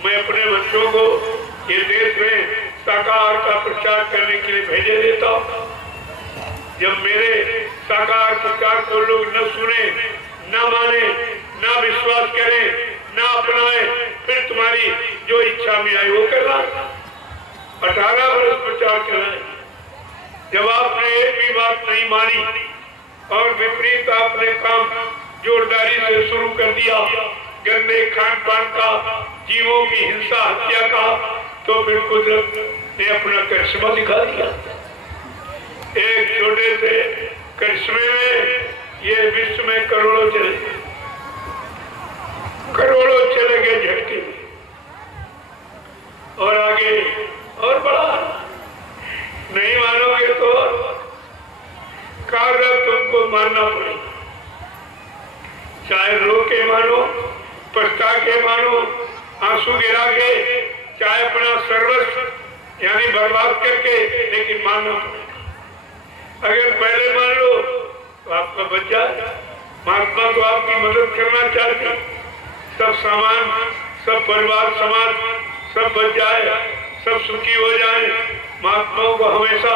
मैं अपने बच्चों को ये देश में शाकाहार का प्रचार करने के लिए भेजे देता हूँ। जब मेरे शाकाहार प्रचार को लोग न सुने, न माने, न विश्वास करें, न अपनाए, फिर तुम्हारी जो इच्छा में आई वो करना। 18 वर्ष प्रचार कराए, जब आपने एक भी बात नहीं मानी और विपरीत आपने काम जोरदारी से शुरू कर दिया, गंदे खान पान का, जीवों की हिंसा हत्या का, तो फिर कुदरत ने अपना करिश्मा दिखा दिया। एक छोटे से करिश्मे में ये विश्व में करोड़ों चले गए झटके में, और आगे और बड़ा। नहीं मानोगे तो कार्य तुमको मानना पड़ेगा, चाहे रो के मानो, पछता के मानो, आंसू गिरा के, चाहे अपना सर्वस्व यानी बर्बाद करके, लेकिन मानना पड़ेगा। अगर पहले मान लो तो आपका बच जाए, महात्मा तो आपकी मदद करना चाहते, सब सामान, सब परिवार समाज सब बच जाए, सब सुखी हो जाए। महात्माओं को हमेशा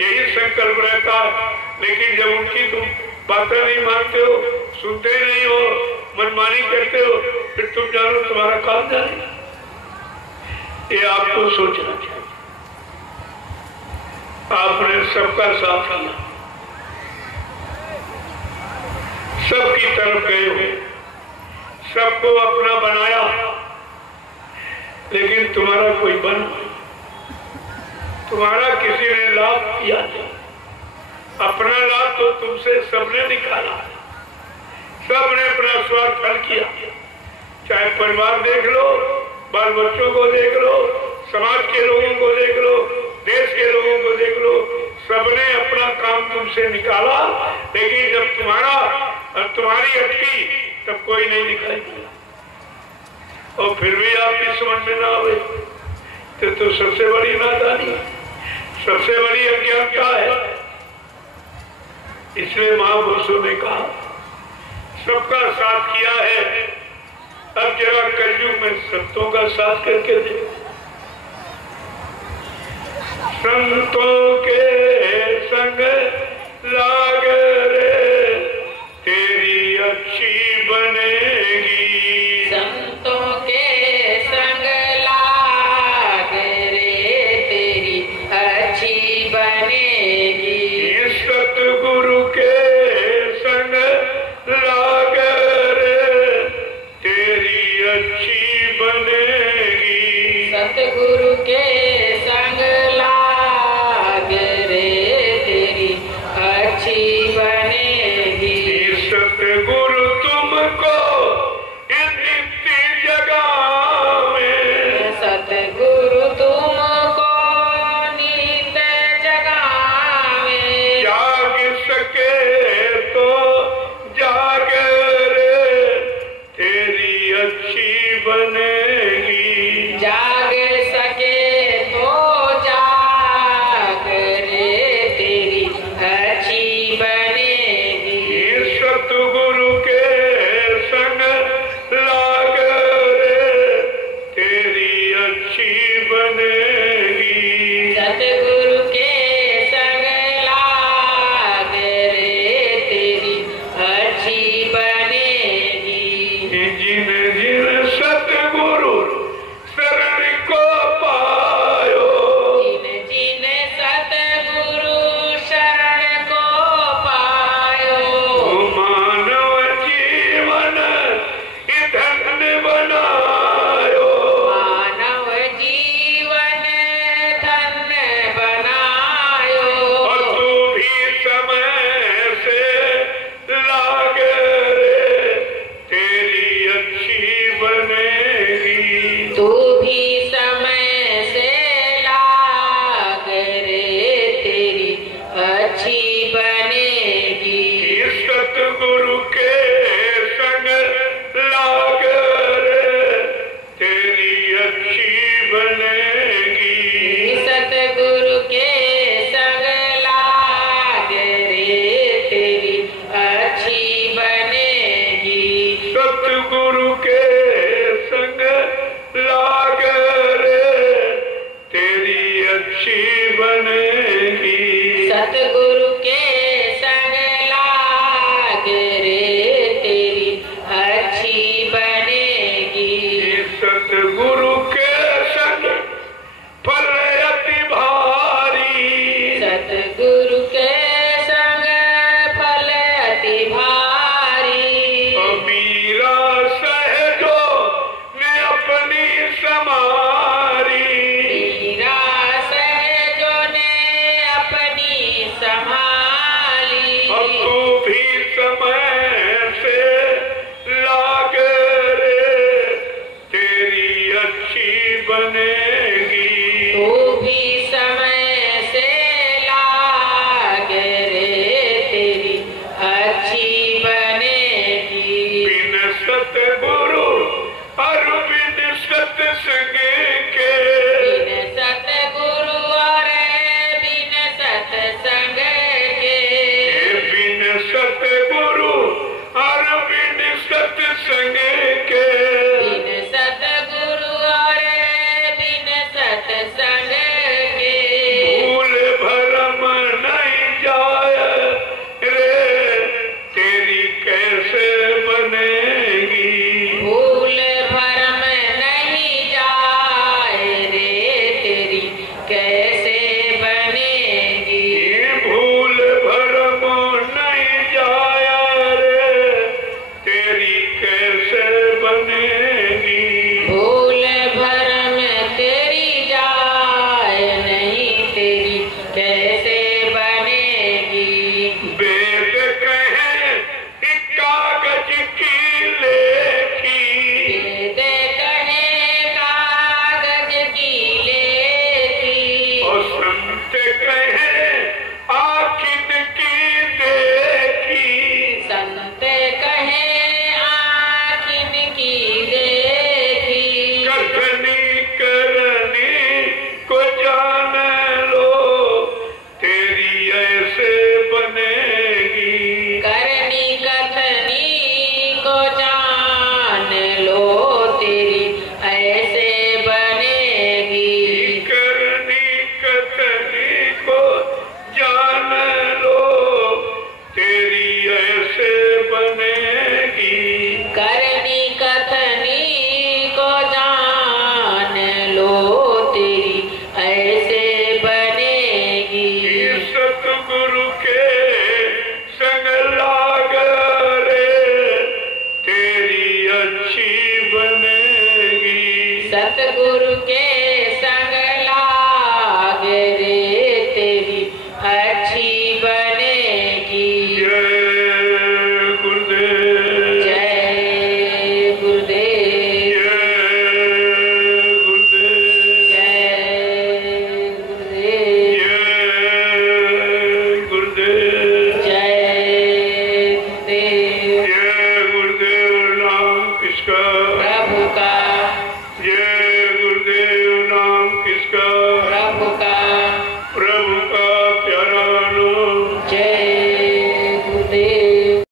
यही संकल्प रहता है, लेकिन जब उनकी तुम बातें नहीं मानते हो, सुनते नहीं हो, मनमानी करते हो, फिर तुम जानो तुम्हारा काम जाने। ये आपको सोचना चाहिए। आपने सबका साथ किया, सबकी तरफ गए हो, सबको अपना बनाया, लेकिन तुम्हारा कोई बन, तुम्हारा किसी ने लाभ किया नहीं। अपना लाभ तो तुमसे सबने निकाला, सबने अपना स्वार्थ हल किया। चाहे परिवार देख लो, बाल बच्चों को देख लो, समाज के लोगों को देख लो, देश के लोगों को देख लो, सबने अपना काम तुमसे निकाला, लेकिन जब तुम्हारा और तुम्हारी अटकी तब कोई नहीं दिखाई दिया। और फिर भी आपकी समझ में ना आवे तो सबसे बड़ी नादानी, सबसे बड़ी अज्ञानता है। इसलिए महापुरुषों ने कहा सबका साथ किया है, अब जरा कलयुग में संतों का साथ करके देखो। संतों के संग लाग रे तेरी अच्छी बनेगी, संतों के संग लाग रे तेरी अच्छी बनेगी, सतगुरु के संग लाग रे तेरी अच्छी बनेगी, सतगुरु के संग लाग रे तेरी अच्छी बनेगी, सतगुरु तुमको सतगुरु तुमको नीत जगावे, जाग सके तो जाग रे तेरी अच्छी बनेगी, जाग सके तो जाग रे तेरी अच्छी बनेगी, सतगुरु के संग लाग रे तेरी अच्छी बनेगी, सतगुरु के संग लाग रे तेरी अच्छी बनेगी, जिन जिन सतगुरु शरण को पायो, जिन जिन सतगुरु शरण को पायो, मानव जीवन धन्य बनायो, मानव जीवन धन्य बनायो, और तू भी समय से लाग रे तेरी अच्छी सतगुरु के संग लाग रे तेरी अच्छी बनेगी। जय गुरुदेव, जय गुरुदेव, जय गुरुदेव, जय गुरुदेव, जय गुरुदेव, जय गुरुदेव। जय गुरुदेव। नाम किसका? प्रभु का